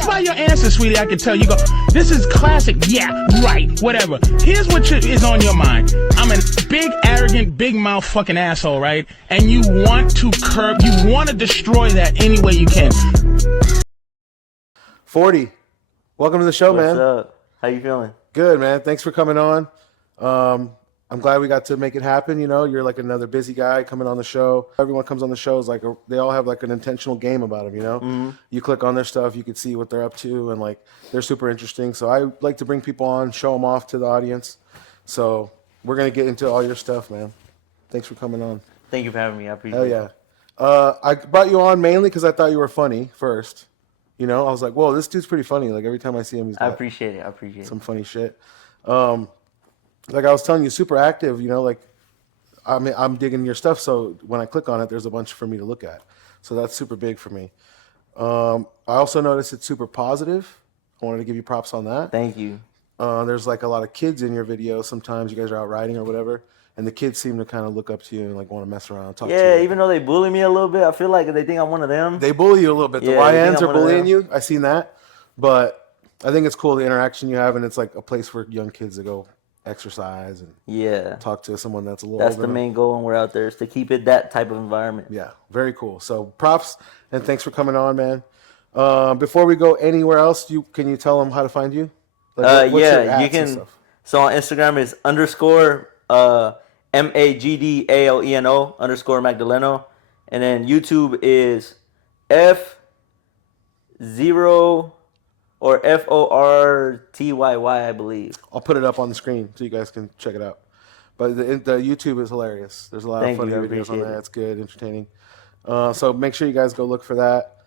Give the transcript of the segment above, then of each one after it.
Just by your answer, sweetie, I can tell you go, this is classic. Yeah, right, whatever. Here's what is on your mind. I'm a big, arrogant, big mouth fucking asshole, right? And you want to destroy that any way you can. 40. Welcome to the show, man. What's up? How you feeling? Good, man. Thanks for coming on. I'm glad we got to make it happen. You know, you're like another busy guy coming on the show. Everyone comes on the show is like they all have like an intentional game about them. You know, You click on their stuff, you can see what they're up to, and like they're super interesting. So I like to bring people on, show them off to the audience. So we're gonna get into all your stuff, man. Thanks for coming on. Thank you for having me. I appreciate it. Hell yeah. I brought you on mainly because I thought you were funny first. You know, I was like, whoa, this dude's pretty funny. Like every time I see him, he's got I appreciate it. some funny shit. Like I was telling you, super active. You know, like I'm digging your stuff. So when I click on it, there's a bunch for me to look at. So that's super big for me. I also noticed it's super positive. I wanted to give you props on that. Thank you. There's like a lot of kids in your videos. Sometimes you guys are out riding or whatever, and the kids seem to kind of look up to you and like want to mess around, talk to you. Yeah, even though they bully me a little bit, I feel like they think I'm one of them. They bully you a little bit. The Yeah, YNs are bullying you. I seen that, but I think it's cool the interaction you have, and it's like a place for young kids to go exercise and talk to someone that's a little. That's older the main goal when we're out there, is to keep it that type of environment. Yeah, very cool. So props and thanks for coming on, man. Before we go anywhere else, can you tell them how to find you? Like, what's your ads you can. and stuff? So on Instagram is _MAGDALENO _Magdaleno, and then YouTube is F0 or FORTYY, I believe. I'll put it up on the screen so you guys can check it out. But the YouTube is hilarious. There's a lot of funny videos on there. It's good, entertaining. So make sure you guys go look for that.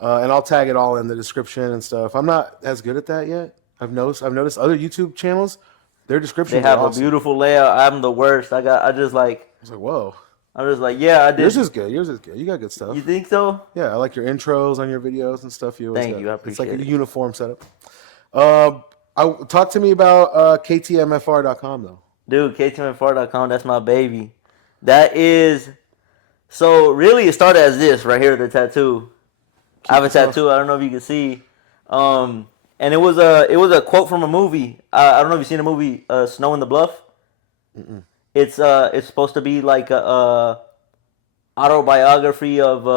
And I'll tag it all in the description and stuff. I'm not as good at that yet. I've noticed other YouTube channels, their descriptions They have are awesome. a beautiful layout. I'm the worst. I was like, whoa. I'm just like, yeah, I did. Yours is good. You got good stuff. You think so? Yeah, I like your intros on your videos and stuff. Thank you. I appreciate it. It's like a uniform setup. Talk to me about KTMFR.com though. Dude, KTMFR.com, that's my baby. That is, so really it started as this right here, the tattoo. I have a tattoo. I don't know if you can see. And it was a quote from a movie. I don't know if you've seen the movie Snow in the Bluff. Mm-mm. It's supposed to be like a autobiography of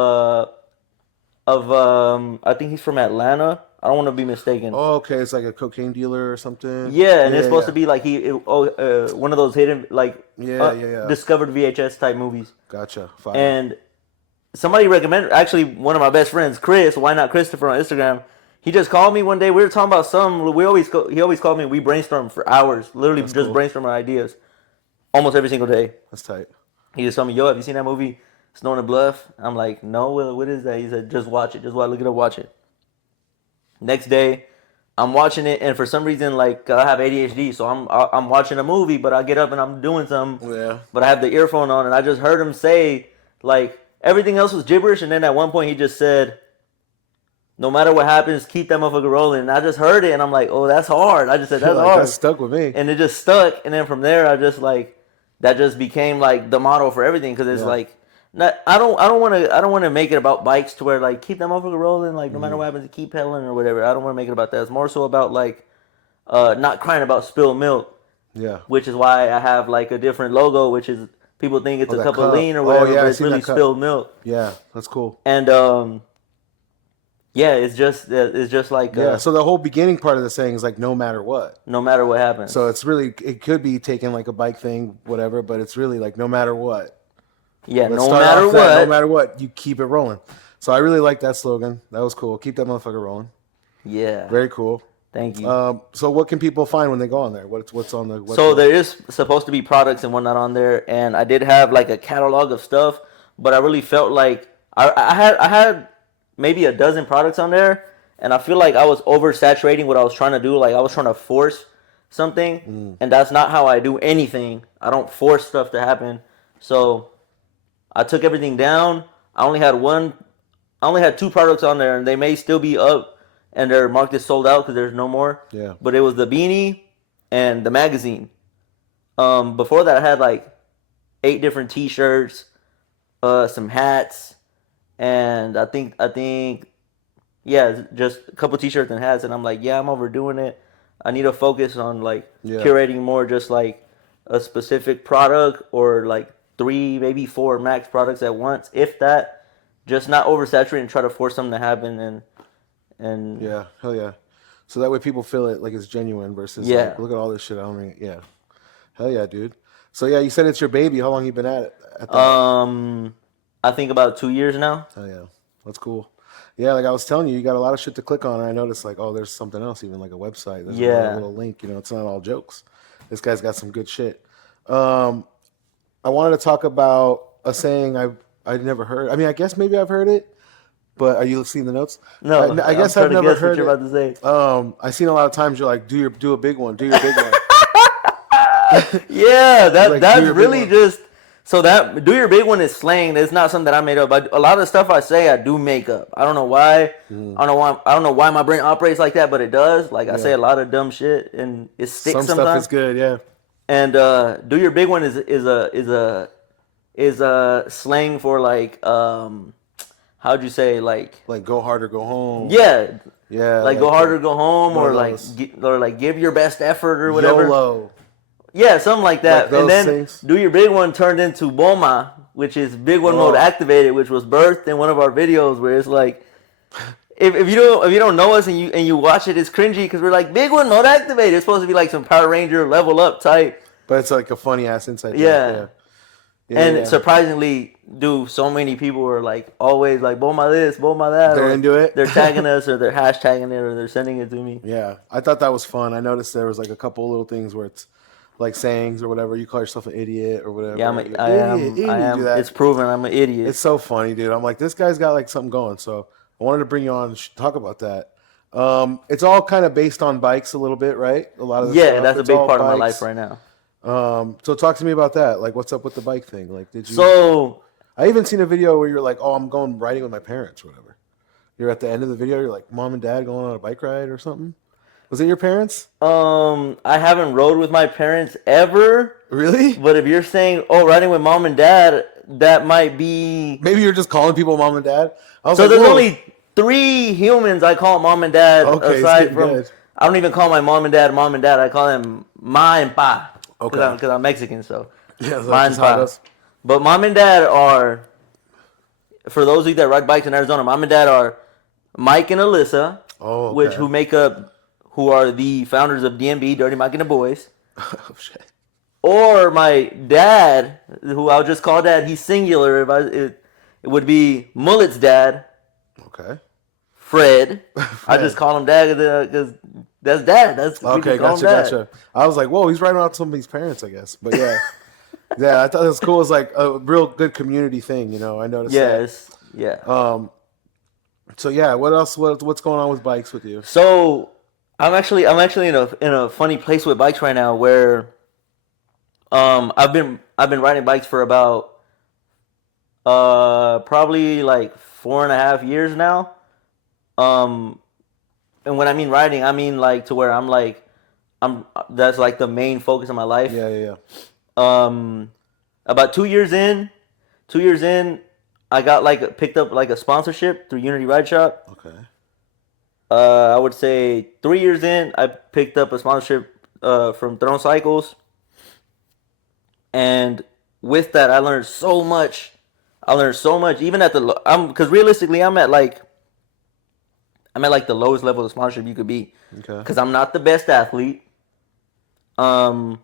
I think he's from Atlanta. I don't want to be mistaken. Oh, okay. It's like a cocaine dealer or something. Yeah, and it's supposed to be like one of those hidden discovered VHS type movies. Gotcha. Fire. And somebody recommended, actually one of my best friends, Chris, why not Christopher on Instagram. He just called me one day. We were talking about he always called me. We brainstorm for hours, literally brainstorm our ideas, almost every single day. That's tight. He just told me, "Yo, have you seen that movie, Snow in the Bluff?" I'm like, "No, what is that?" He said, "Just watch it. Look it up, watch it." Next day, I'm watching it, and for some reason, like I have ADHD, so I'm watching a movie, but I get up and I'm doing something. Yeah. But I have the earphone on, and I just heard him say, like, everything else was gibberish, and then at one point he just said, "No matter what happens, keep that motherfucker rolling." And I just heard it, and I'm like, "Oh, that's hard." I just said, "That's hard." That stuck with me. And it just stuck, and then from there, I just like that just became like the motto for everything, because it's like. I don't want to make it about bikes to where like keep that motherfucker rolling, like no matter what happens, keep pedaling or whatever. I don't want to make it about that. It's more so about like not crying about spilled milk. Yeah. Which is why I have like a different logo, which is people think it's a cup of lean or whatever, but it's really spilled milk. Yeah, that's cool. And it's just like so the whole beginning part of the saying is like no matter what. No matter what happens. So it could be taken like a bike thing, whatever, but it's really like no matter what. Yeah, no matter what, you keep it rolling. So I really like that slogan. That was cool. Keep that motherfucker rolling. Yeah. Very cool. Thank you. So what can people find when they go on there? What's on the website? So there is supposed to be products and whatnot on there, and I did have like a catalog of stuff, but I really felt like I had maybe a dozen products on there, and I feel like I was oversaturating what I was trying to do. Like I was trying to force something, and that's not how I do anything. I don't force stuff to happen. So I took everything down. I only had two products on there, and they may still be up, and they're marked as sold out because there's no more. Yeah. But it was the beanie and the magazine. Before that, I had like 8 different T-shirts, some hats, and I think yeah, just a couple t-shirts and hats, and I'm like, yeah, I'm overdoing it. I need to focus on like Yeah. curating more, just like a specific product or like 3, maybe 4 max products at once, if that. Just not oversaturate and try to force something to happen and Yeah, hell yeah. So that way people feel it like it's genuine versus Yeah. like, look at all this shit. I don't really, yeah. Hell yeah, dude. So yeah, you said it's your baby. How long you been at it? At that? I think about 2 years now. Oh yeah, that's cool. Yeah, like I was telling you, you got a lot of shit to click on, and I noticed like, oh, there's something else, even like a website. There's Yeah. a little link. You know, it's not all jokes. This guy's got some good shit. I wanted to talk about a saying I'd never heard. I mean, I guess maybe I've heard it, but are you seeing the notes? No, I guess I'm I've trying to never guess heard what you're it. about to say. I've seen a lot of times you're like, do a big one, do your big one. Yeah, Like, that's do your big really one. just so that do your big one is slang. It's not something that I made up. A lot of the stuff I say, I do make up. I don't know why. I don't know why my brain operates like that, but it does. Like I say a lot of dumb shit, and it sticks Some sometimes. stuff is good, yeah. And do your big one is a slang for like how'd you say like Like go hard or go home. yeah Like go hard or go home, one or of like those. give your best effort or whatever. YOLO. Yeah, something like that. Like And those then things? do your big one turned into Boma, which is big one mode Oh. activated, which was birthed in one of our videos where it's like if you don't know us and you watch it, it's cringy because we're like big one mode activated. It's supposed to be like some Power Ranger level up type. But it's like a funny ass inside joke. Yeah. Yeah, And yeah. surprisingly, so many people are like always like Boma this, Boma that. They're or into it? They're tagging us or they're hashtagging it or they're sending it to me. Yeah, I thought that was fun. I noticed there was like a couple little things where it's like sayings or whatever. You call yourself an idiot or whatever. Yeah, Like, I idiot, am. you do that. It's proven I'm an idiot. It's so funny, dude. I'm like, this guy's got like something going. So I wanted to bring you on and talk about that. It's all kind of based on bikes a little bit, right? A lot of the Yeah, stuff. that's a It's big all part of my bikes. life right now. So talk to me about that. Like, what's up with the bike thing? Like, did you? So I even seen a video where you're like, oh, I'm going riding with my parents or whatever. You're at the end of the video. You're like, mom and dad going on a bike ride or something. Was it your parents? I haven't rode with my parents ever. Really? But if you're saying, oh, riding with mom and dad, that might be. Maybe you're just calling people mom and dad. I was So like, there's whoa. only 3 humans I call mom and dad. Okay, it's aside getting from, good. I don't even call my mom and dad mom and dad. I call them ma and pa. Okay. Because I'm Mexican, so Yeah, that's ma and just how it pa. goes. But mom and dad are, for those of you that ride bikes in Arizona, mom and dad are Mike and Alyssa, Oh, okay. who are the founders of DMB, Dirty Mike and the Boys. Oh shit. Or my dad, who I'll just call dad. He's singular. It would be Mullet's dad, Okay. Fred. I just call him dad because that's dad. That's we Okay, just call him gotcha, dad. gotcha. I was like, whoa, he's writing out somebody's parents, I guess. But yeah. Yeah, I thought it was cool. It's like a real good community thing, you know. I noticed that. Yes, yeah. So yeah, what else? What's going on with bikes with you? So I'm actually in a funny place with bikes right now where I've been riding bikes for about probably like 4.5 years now. And when I mean riding, I mean like to where that's like the main focus of my life. Yeah. About 2 years in, I got picked up like a sponsorship through Unity Ride Shop. Okay. I would say 3 years in, I picked up a sponsorship from Throne Cycles, and with that, I learned so much. Even at because realistically, I'm at like the lowest level of sponsorship you could be. Okay. Because I'm not the best athlete. I'm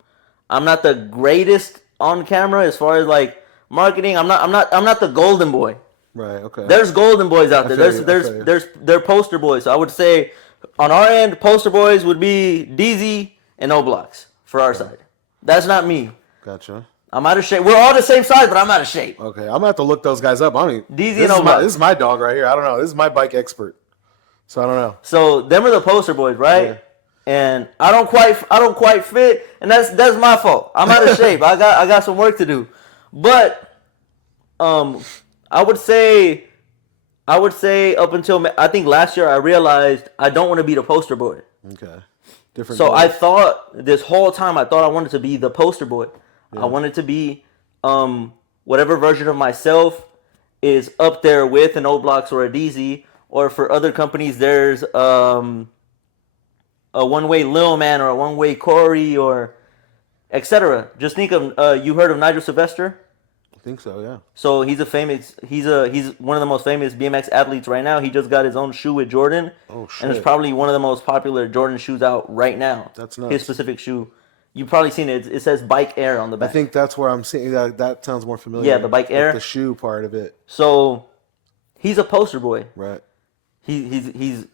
not the greatest on camera as far as like marketing. I'm not the golden boy. Right. Okay. There's golden boys out there. feel you. They're poster boys. So I would say on our end, poster boys would be DZ and O-Blocks for our side. That's not me. Gotcha. I'm out of shape. We're all the same size, but I'm out of shape. Okay. I'm gonna have to look those guys up. I don't even. DZ and O-Blocks. This is my dog right here. I don't know. This is my bike expert. So I don't know. So them are the poster boys, right? Yeah. And I don't quite fit, and that's my fault. I'm out of shape. I got some work to do. But I would say up until I think last year I realized I don't want to be the poster boy. Okay. Different. So goals. I thought this whole time I wanted to be the poster boy. Yeah. I wanted to be whatever version of myself is up there with an O-Blocks or a DZ or for other companies, there's a one-way Lil Man or a one-way Corey or etc. Just think of you heard of Nigel Sylvester? I think so, yeah. So he's one of the most famous BMX athletes right now. He just got his own shoe with Jordan. Oh shit! And it's probably one of the most popular Jordan shoes out right now. That's nuts. His specific shoe. You've probably seen it. It says Bike Air on the back. I think that's where I'm seeing that. That sounds more familiar. Yeah, the Bike Air. The shoe part of it. So he's a poster boy. Right. He's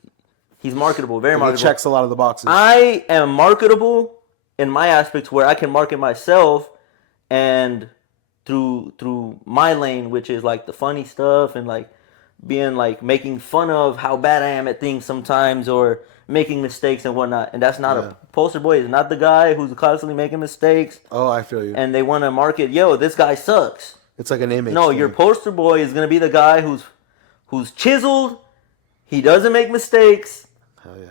marketable, very marketable. He checks a lot of the boxes. I am marketable in my aspects where I can market myself and through my lane, which is like the funny stuff and like being like making fun of how bad I am at things sometimes or making mistakes and whatnot. And that's not a poster boy. Is not the guy who's constantly making mistakes. Oh, I feel you. And they want to market, yo, this guy sucks. It's like an image. No, thing. your poster boy is gonna be the guy who's chiseled. He doesn't make mistakes. Hell yeah.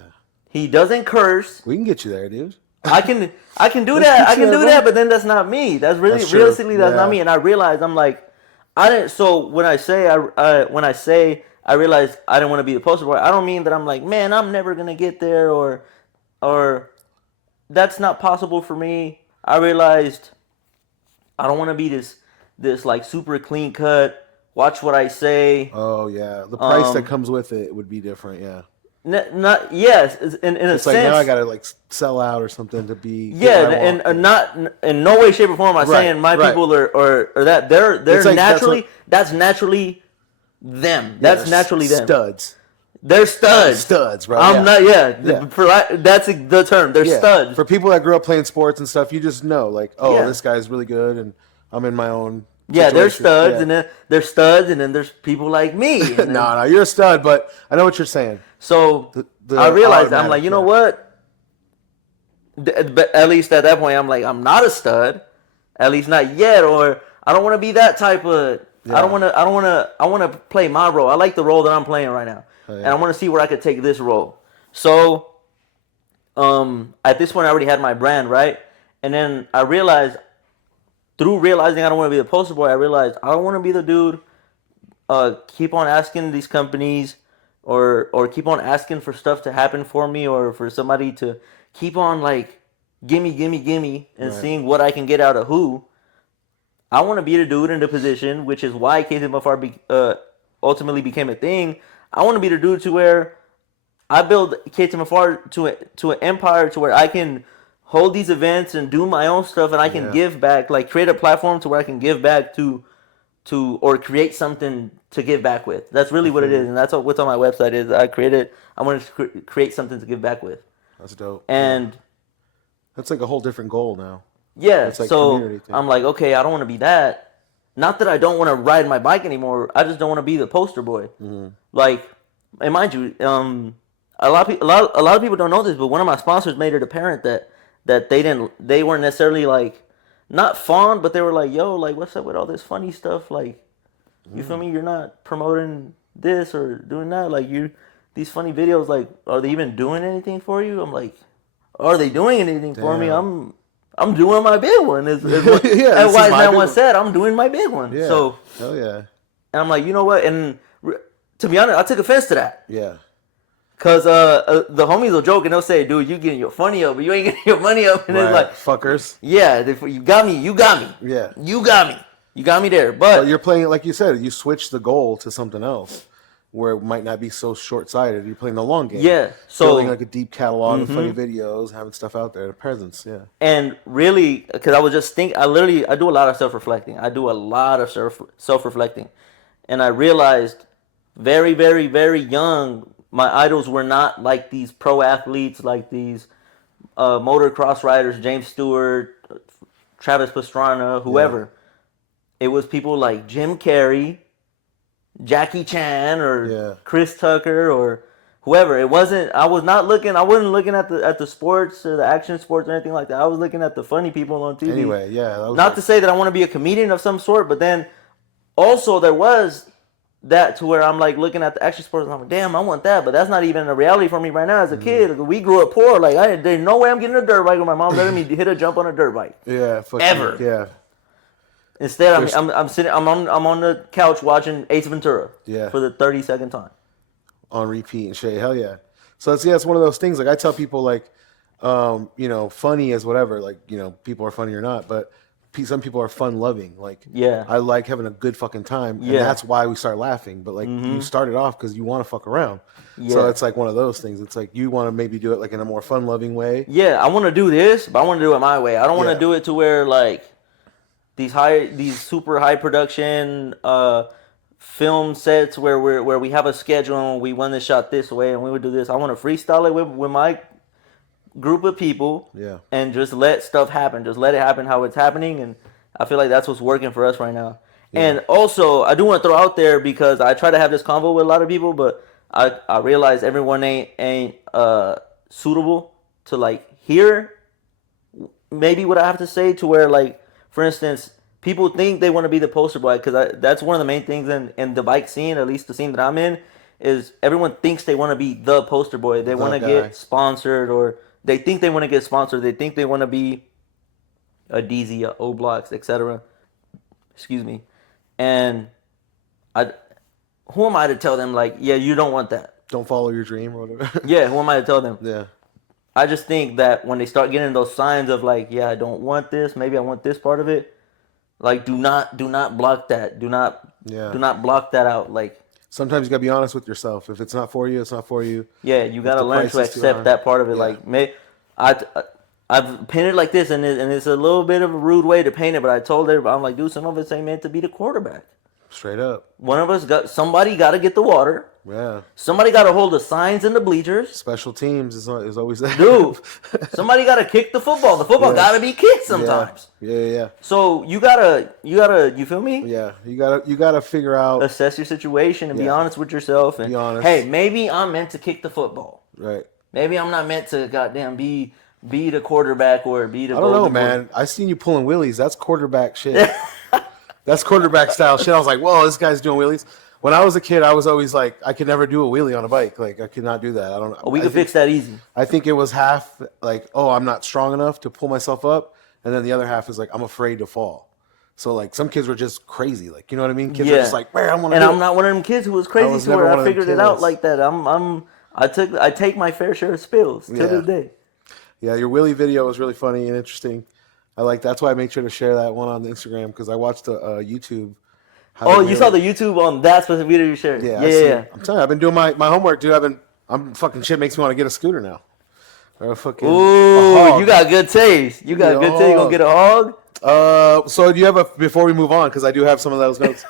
He doesn't curse. We can get you there, dude. I can do that. I can do that, but then that's not me. That's really realistically that's not me. And I realized I'm like, I didn't. So when I say I realized I didn't want to be the poster boy, I don't mean that I'm like, man, I'm never gonna get there or that's not possible for me. I realized I don't want to be this like super clean cut. Watch what I say. Oh yeah, the price that comes with it would be different. Yeah. Not yes, in a It's sense. like now I gotta like sell out or something to be. Yeah, and not in no way, shape, or form. I'm saying my people are that they're like, naturally that's naturally them. That's naturally them. Studs. They're studs. Studs, bro. I'm not. Yeah. That's the term. They're studs. For people that grew up playing sports and stuff, you just know, like, oh, this guy's really good, and I'm in my own. Yeah, they're situation. studs, and then they're studs, and then there's people like me. No, you're a stud, but I know what you're saying. So I realized I'm like, you know what? But at least at that point, I'm like, I'm not a stud, at least not yet, or I don't want to be that type of. Yeah. I want to play my role. I like the role that I'm playing right now, and I want to see where I could take this role. So, at this point, I already had my brand right, and then I realized. Through realizing I don't want to be the poster boy, I realized I don't want to be the dude. Keep on asking these companies, or keep on asking for stuff to happen for me, or for somebody to keep on like gimme, and seeing what I can get out of who. I want to be the dude in the position, which is why KTMFR ultimately became a thing. I want to be the dude to where I build KTMFR to an empire to where I can hold these events and do my own stuff, and I can give back, like create a platform to where I can give back to or create something to give back with. That's really what it is, and that's what's on my website is. I wanted to create something to give back with. That's dope. And that's like a whole different goal now. Yeah, it's like so I'm like, okay, I don't want to be that. Not that I don't want to ride my bike anymore. I just don't want to be the poster boy. Mm-hmm. Like, and mind you, a lot of people don't know this, but one of my sponsors made it apparent that they weren't necessarily like not fond, but they were like, yo, like what's up with all this funny stuff? Like, you feel me? You're not promoting this or doing that. Like these funny videos, like, are they even doing anything for you? I'm like, are they doing anything for me? I'm doing my big one. As Wise Man once said, I'm doing my big one. Yeah. So hell yeah. And I'm like, you know what? And to be honest, I took offense to that. Yeah. Cause the homies will joke and they'll say, "Dude, you getting your funny up, but you ain't getting your money up." And it's like, fuckers. Yeah, you got me. Yeah, you got me there. But you're playing it like you said. You switch the goal to something else, where it might not be so short-sighted. You're playing the long game. Yeah, so building like a deep catalog of funny videos, having stuff out there, a presence. Yeah, and really, because I was just thinking, I do a lot of self-reflecting. I do a lot of self-reflecting, and I realized very, very, very young. My idols were not like these pro athletes, like these motocross riders, James Stewart, Travis Pastrana, whoever. Yeah. It was people like Jim Carrey, Jackie Chan, or Chris Tucker, or whoever. I wasn't looking at the sports or the action sports or anything like that. I was looking at the funny people on TV. Anyway, Not to say that I want to be a comedian of some sort, but then also there was that to where I'm like looking at the action sports and I'm like, damn, I want that, but that's not even a reality for me right now as a kid. We grew up poor. Like there's no way I'm getting a dirt bike when my mom letting me hit a jump on a dirt bike. Yeah, ever. Yeah. Instead, I'm sitting. I'm on the couch watching Ace Ventura. Yeah. For the 32nd time. on repeat and shit. Hell yeah. So it's one of those things. Like I tell people, like, funny is whatever. Like, people are funny or not, but some people are fun loving. Like, Yeah. I like having a good fucking time, and that's why we start laughing. But like, you started off because you want to fuck around. Yeah. So it's like one of those things. It's like you want to maybe do it like in a more fun loving way. Yeah, I want to do this, but I want to do it my way. I don't want to do it to where like these super high production film sets where we have a schedule and we want to shot this way and we would do this. I want to freestyle it with my group of people. Yeah. And just let stuff happen. Just let it happen how it's happening, and I feel like that's what's working for us right now. Yeah. And also, I do want to throw out there, because I try to have this convo with a lot of people, but I realize everyone ain't suitable to like hear maybe what I have to say, to where, like, for instance, people think they want to be the poster boy, because that's one of the main things in the bike scene, at least the scene that I'm in, is everyone thinks they want to be the poster boy. They want to get sponsored, or they think they want to get sponsored. They think they want to be a DZ, a O-Blocks, etc. Excuse me. And who am I to tell them, like, yeah, you don't want that? Don't follow your dream or whatever. Yeah, who am I to tell them? Yeah. I just think that when they start getting those signs of like, yeah, I don't want this, maybe I want this part of it, like, do not block that. Do not block that out. Like, sometimes you gotta be honest with yourself. If it's not for you, it's not for you. Yeah, you gotta learn to accept that part of it. Yeah. Like, I've painted like this, and it's a little bit of a rude way to paint it, but I told everybody, I'm like, dude, some of us ain't meant to be the quarterback. Straight up. One of us somebody got to get the water. Yeah. Somebody got to hold the signs in the bleachers. Special teams is always there. Dude, somebody got to kick the football. The football got to be kicked sometimes. Yeah. So you gotta, you feel me? Yeah. You gotta figure out, assess your situation and be honest with yourself. And be honest. Hey, maybe I'm meant to kick the football. Right. Maybe I'm not meant to goddamn be the quarterback or be the. I don't know, man. I seen you pulling wheelies. That's quarterback shit. That's quarterback style shit. I was like, whoa, this guy's doing wheelies. When I was a kid, I was always like, I could never do a wheelie on a bike. Like, I could not do that. I don't know. Oh, we could fix that easy. I think it was half like, oh, I'm not strong enough to pull myself up. And then the other half is like, I'm afraid to fall. So, like, some kids were just crazy. Like, you know what I mean? Kids were just like, man, I'm not one of them kids who was crazy to where I figured it out like that. I take my fair share of spills to this day. Yeah, your wheelie video was really funny and interesting. That's why I made sure to share that one on the Instagram, because I watched the YouTube. Oh, you saw the YouTube on that specific video you shared? Yeah. I'm telling you, I've been doing my homework, dude. I'm fucking shit makes me want to get a scooter now. Or a fucking you got good taste. You got good taste. You gonna get a hog? So do you have before we move on, because I do have some of those notes.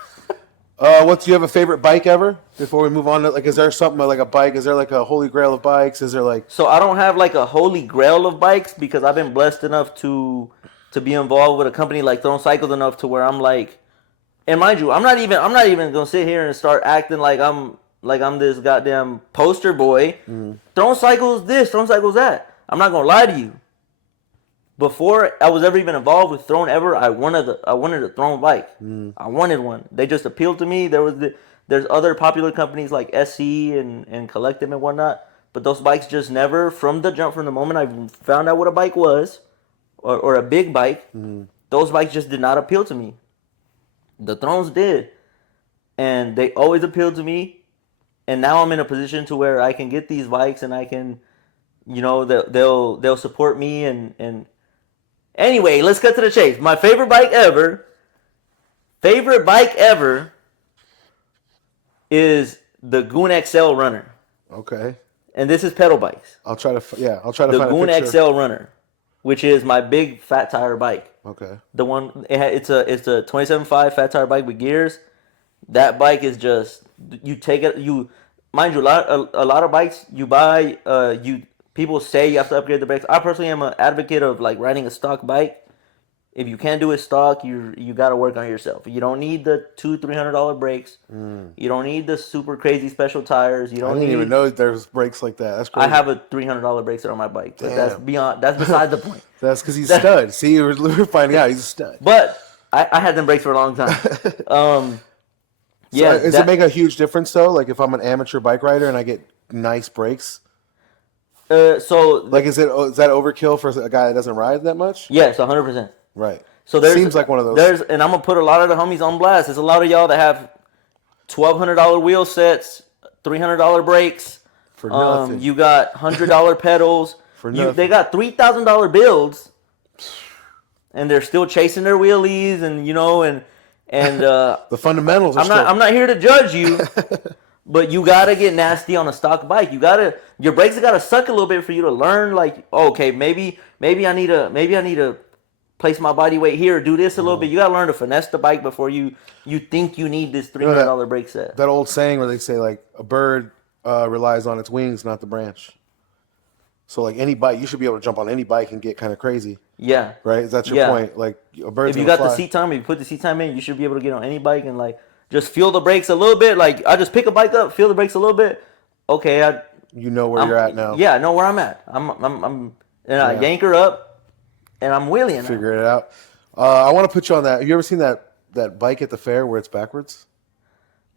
Do you have a favorite bike ever? Before we move on, like, is there something like a bike? Is there like a holy grail of bikes? Is there like? So I don't have like a holy grail of bikes, because I've been blessed enough to be involved with a company like Throne Cycles enough to where I'm like, and mind you, I'm not even gonna sit here and start acting like I'm this goddamn poster boy. Throne Cycles this, Throne Cycles that. I'm not gonna lie to you. Before I was ever even involved with Throne ever, I wanted a Throne bike. I wanted one. They just appealed to me. There's other popular companies like SC and Collective and whatnot, but those bikes just never, from the jump, from the moment I found out what a bike was, or a big bike, those bikes just did not appeal to me. The Thrones did, and they always appealed to me. And now I'm in a position to where I can get these bikes, and I can, they'll support me and. Anyway, let's cut to the chase. My favorite bike ever is the Goon XL Runner. Okay. And this is pedal bikes. I'll try to find a picture. The Goon XL Runner, which is my big fat tire bike. Okay. The one it's a 27.5 fat tire bike with gears. That bike is just, you take it, mind you, a lot of bikes you buy, people say you have to upgrade the brakes. I personally am an advocate of like riding a stock bike. If you can't do it stock, you got to work on yourself. You don't need the $200-$300 brakes. You don't need the super crazy special tires. I didn't even know there's brakes like that. That's crazy. I have a $300 brake set on my bike, but that's beside the point. That's because he's a stud. See, we're finding out he's a stud. But I had them brakes for a long time. Does it make a huge difference though? Like if I'm an amateur bike rider and I get nice brakes? Is that overkill for a guy that doesn't ride that much? Yes, 100%. Right. So seems like one of those. And I'm gonna put a lot of the homies on blast. There's a lot of y'all that have $1,200 wheel sets, $300 brakes. For nothing. You got $100 pedals. For nothing. They got $3,000 builds, and they're still chasing their wheelies, and the fundamentals. I'm not here to judge you, but you gotta get nasty on a stock bike. Your brakes gotta suck a little bit for you to learn. Like, okay, maybe I need to place my body weight here, do this a little bit. You gotta learn to finesse the bike before you think you need this $300 brake set. That old saying where they say like a bird relies on its wings, not the branch. So like any bike, you should be able to jump on any bike and get kind of crazy. Yeah. Right? Is that your point? Like a bird's if you got fly. the seat time, if you put the seat time in, you should be able to get on any bike and like just feel the brakes a little bit. Like I just pick a bike up, feel the brakes a little bit. Okay, you know where you're at now. Yeah, I know where I'm at. I yank her up, and I'm wheeling. Figure it out. I want to put you on that. Have you ever seen that bike at the fair where it's backwards?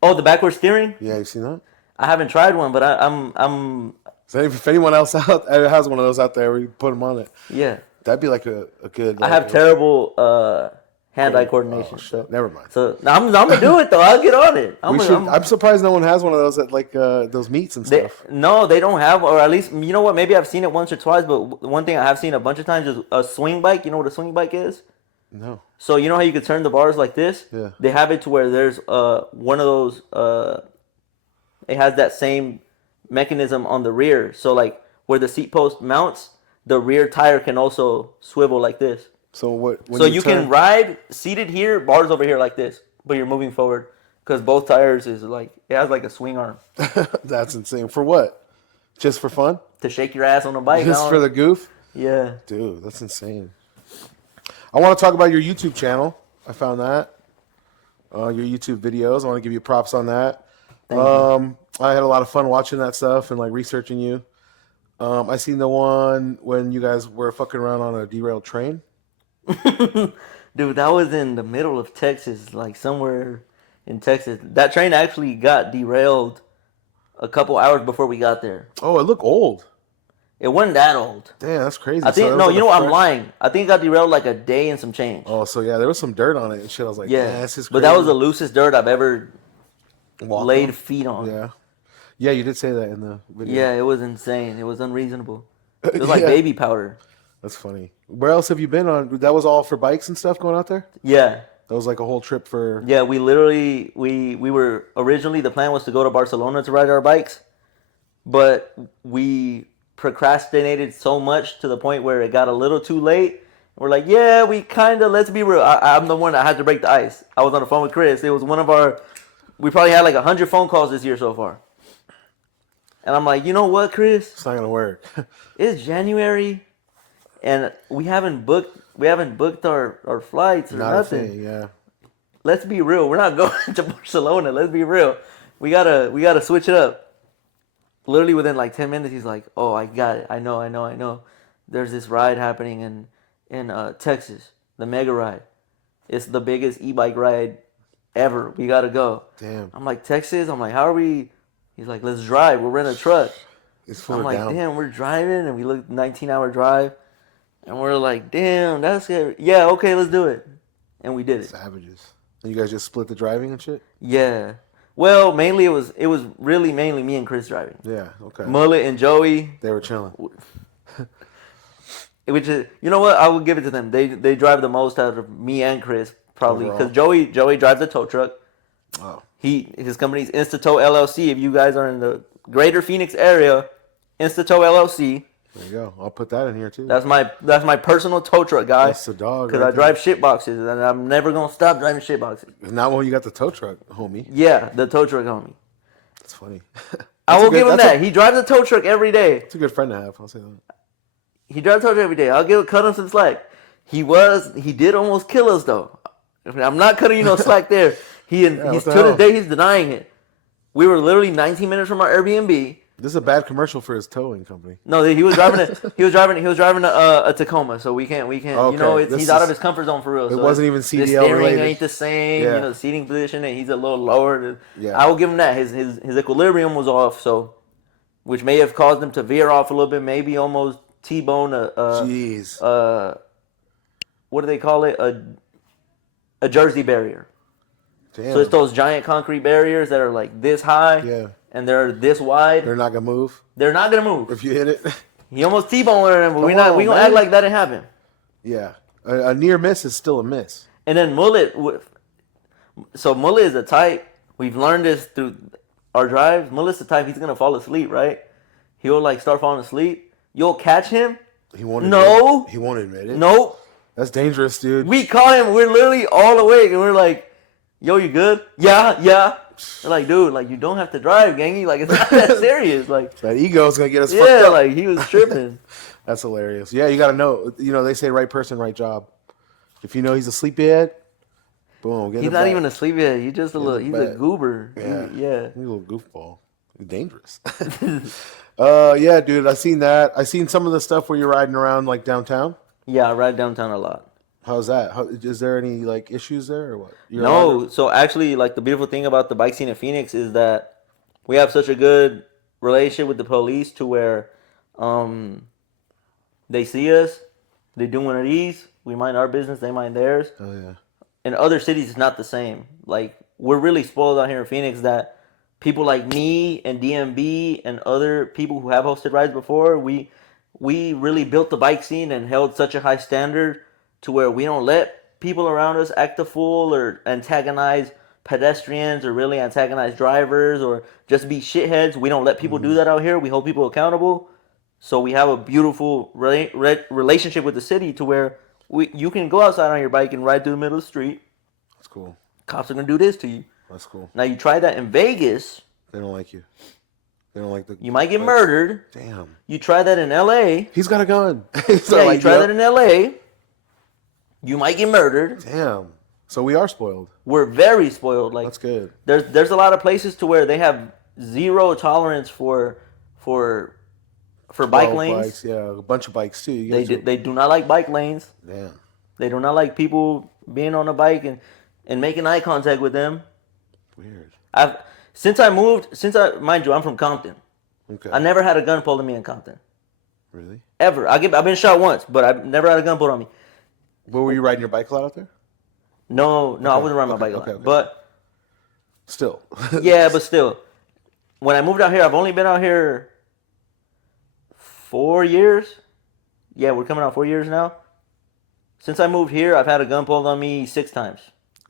Oh, the backward steering? Yeah, you seen that? I haven't tried one, but I'm. So if anyone else out has one of those out there, we put them on it. Yeah. That'd be like a good. I have terrible hand-eye coordination. Oh, so. Never mind. So I'm gonna do it though. I'll get on it. I'm surprised no one has one of those at like those meets and stuff. No, they don't have, or at least you know what? Maybe I've seen it once or twice. But one thing I have seen a bunch of times is a swing bike. You know what a swing bike is? No. So you know how you could turn the bars like this? Yeah. They have it to where there's one of those. It has that same mechanism on the rear. So like where the seat post mounts, the rear tire can also swivel like this. So what? So you can ride seated here, bars over here like this, but you're moving forward because both tires is like it has like a swing arm. That's insane. For what? Just for fun? To shake your ass on a bike. Just for the goof? Yeah. Dude, that's insane. I want to talk about your YouTube channel. I found that. Your YouTube videos. I want to give you props on that. Thank you. I had a lot of fun watching that stuff and like researching you. I seen the one when you guys were fucking around on a derailed train. Dude, that was in the middle of Texas, like somewhere in Texas. That train actually got derailed a couple hours before we got there. Oh, it looked old. It wasn't that old. Damn, that's crazy. I think I'm lying. I think it got derailed like a day and some change. Oh, so yeah, there was some dirt on it and shit. I was like, yeah, this is crazy. But that was the loosest dirt I've ever laid on. Feet on. Yeah. Yeah, you did say that in the video. Yeah, it was insane. It was unreasonable. It was like baby powder. That's funny. Where else have you been on? That was all for bikes and stuff going out there? Yeah. That was like a whole trip for... Yeah, we literally, we were, originally the plan was to go to Barcelona to ride our bikes, but we procrastinated so much to the point where it got a little too late. We're like, yeah, we kind of, let's be real. I'm the one that had to break the ice. I was on the phone with Chris. It was one of our, we probably had like 100 phone calls this year so far. And I'm like, you know what, Chris? It's not going to work. It's January, and we haven't booked our flights or nothing. Yeah. Let's be real. We're not going to Barcelona. Let's be real. We gotta switch it up. Literally within like 10 minutes, he's like, "Oh, I got it. I know. There's this ride happening in Texas, the mega ride. It's the biggest e-bike ride ever. We gotta go." Damn. I'm like, Texas? I'm like, how are we? He's like, let's drive. We'll rent a truck. I'm like, damn, we're driving, and we looked 19-hour drive, and we're like, damn, that's good. Yeah, okay, let's do it, and we did it. Savages. And you guys just split the driving and shit? Yeah. Well, mainly it was really mainly me and Chris driving. Yeah. Okay. Mullet and Joey. They were chilling. Which is, you know what? I will give it to them. They drive the most out of me and Chris probably because Joey drives the tow truck. Oh. His company's Instatow LLC. If you guys are in the greater Phoenix area, Instatow LLC. There you go. I'll put that in here too. That's my personal tow truck guy. That's the dog. Because I drive shit boxes and I'm never gonna stop driving shit boxes. Not when you got the tow truck, homie. Yeah, the tow truck homie. That's funny. I will give him that. He drives a tow truck every day. It's a good friend to have. I'll say that. He drives a tow truck every day. Cut him some slack. He did almost kill us though. I'm not cutting you no slack there. He's to this day he's denying it. We were literally 19 minutes from our Airbnb. This is a bad commercial for his towing company. No, he was driving a Tacoma, so we can't. Okay, you know, he's out of his comfort zone for real. It wasn't even CDL related. The steering ain't the same. Yeah. You know, the seating position, and he's a little lower. Yeah. I will give him that. His equilibrium was off, so which may have caused him to veer off a little bit, maybe almost T-bone Jeez. what do they call it? A Jersey barrier. Damn. So it's those giant concrete barriers that are like this high. Yeah. and they're this wide, They're not gonna move they're not gonna move. if you hit it. He almost T-boned one of them, but we gonna man. act like that didn't happen. Yeah, a near miss is still a miss. And then Mullet, so Mullet is a type. We've learned this through our drives. Mullet's the type. He's gonna fall asleep, right? He'll like start falling asleep. You'll catch him. He won't. No. He won't admit it. Nope. That's dangerous, dude. We call him. We're literally all awake, and we're like, "Yo, you good? Yeah, yeah." We're like, dude, like you don't have to drive, gangy. Like it's not that serious. Like that ego's gonna get us fucked yeah, up. like he was tripping. That's hilarious. Yeah, you gotta know. You know, they say right person, right job. If you know he's a sleepyhead, boom. He's not even a sleepyhead. He's just a little. He's a goober. Yeah, yeah. He's a little goofball. He's dangerous. Yeah, dude. I seen that. I seen some of the stuff where you're riding around like downtown. Yeah, I ride downtown a lot. How's that? Is there any like issues there or what? No. So actually, like the beautiful thing about the bike scene in Phoenix is that we have such a good relationship with the police to where, they see us, they do one of these, we mind our business, they mind theirs. Oh yeah. In other cities, it's not the same. Like we're really spoiled out here in Phoenix that people like me and DMB and other people who have hosted rides before, we really built the bike scene and held such a high standard to where we don't let people around us act a fool or antagonize pedestrians or really antagonize drivers or just be shitheads. We don't let people do that out here. We hold people accountable. So we have a beautiful relationship with the city to where you can go outside on your bike and ride through the middle of the street. That's cool. Cops are going to do this to you. That's cool. Now you try that in Vegas. They don't like you. They don't like the. You might get murdered. Damn. You try that in LA. He's got a gun. Yeah, you try that in LA. You might get murdered. Damn. So we are spoiled. We're very spoiled. Like that's good. There's a lot of places to where they have zero tolerance for bike lanes. Bikes, yeah, a bunch of bikes too. They do not like bike lanes. Damn. They do not like people being on a bike and making eye contact with them. Weird. Mind you, I'm from Compton. Okay. I never had a gun pulled on me in Compton. Really? Ever. I've been shot once, but I've never had a gun pulled on me. But were you riding your bike a lot out there? No, I wasn't riding my bike a lot. Okay. But still. yeah, but still. When I moved out here, I've only been out here 4 years. Yeah, we're coming out 4 years now. Since I moved here, I've had a gun pulled on me 6 times.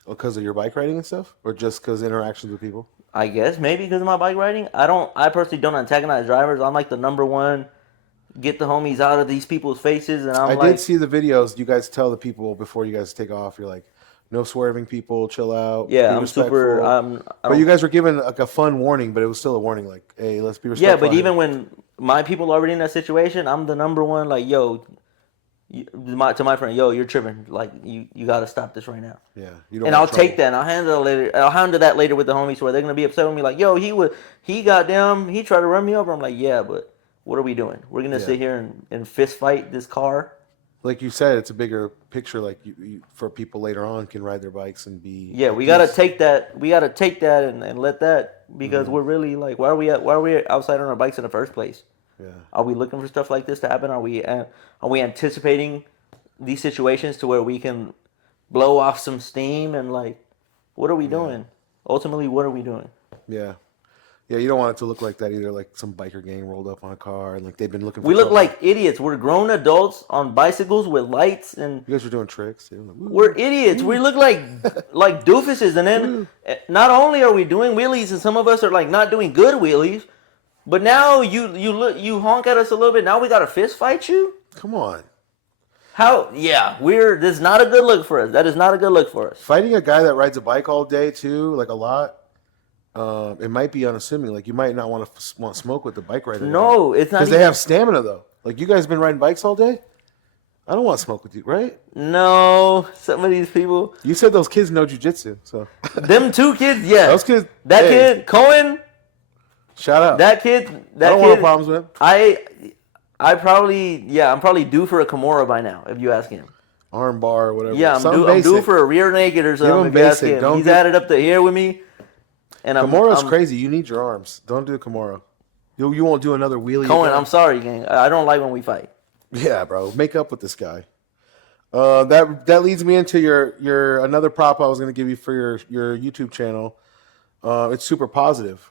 Because of your bike riding and stuff? Or just because interactions with people? I guess maybe because of my bike riding. I personally don't antagonize drivers. I'm like the number one, get the homies out of these people's faces. And I did see the videos. You guys tell the people before you guys take off. You're like, no swerving, people, chill out. Yeah, I'm super. But you guys were given like a fun warning, but it was still a warning. Like, hey, let's be respectful. Yeah, but even when my people are already in that situation, I'm the number one. Like, yo, to my friend, yo, you're tripping. Like, you got to stop this right now. Yeah, and I'll take that and I'll handle it later. I'll handle that later with the homies where they're gonna be upset with me. Like, yo, he tried to run me over. I'm like, yeah, but what are we doing? We're gonna sit here and fist fight this car. Like you said, it's a bigger picture. Like you for people later on can ride their bikes and be. Yeah, we gotta take that. We gotta take that and let that because we're really like, why are we outside on our bikes in the first place? Yeah. Are we looking for stuff like this to happen? Are we anticipating these situations to where we can blow off some steam and like, what are we doing? Ultimately, what are we doing? Yeah. Yeah, you don't want it to look like that either, like some biker gang rolled up on a car and like they've been looking for We look trouble. like idiots. We're grown adults on bicycles with lights and you guys were doing tricks. Like, we're idiots. We look like doofuses. And then not only are we doing wheelies and some of us are like not doing good wheelies, but now you honk at us a little bit. Now we got to fist fight you? Come on. How? Yeah, this is not a good look for us. That is not a good look for us. Fighting a guy that rides a bike all day too, like a lot. It might be unassuming. Like you might not want to smoke with the bike rider. No, it's not because they have stamina though. Like you guys been riding bikes all day. I don't want to smoke with you, right? No, some of these people. You said those kids know jujitsu, so them 2 kids, yeah. Those kids. That kid, Cohen. Shout out. That kid. I don't want problems with him. I'm probably due for a Kimura by now, if you ask him. Arm bar or whatever. Yeah, I'm due for a rear naked or something. If you ask him. He's added up to here with me. And Kimura's crazy. You need your arms. Don't do Kimura. You won't do another wheelie. Cohen, I'm sorry, gang. I don't like when we fight. Yeah, bro. Make up with this guy. That leads me into your another prop I was going to give you for your YouTube channel. It's super positive.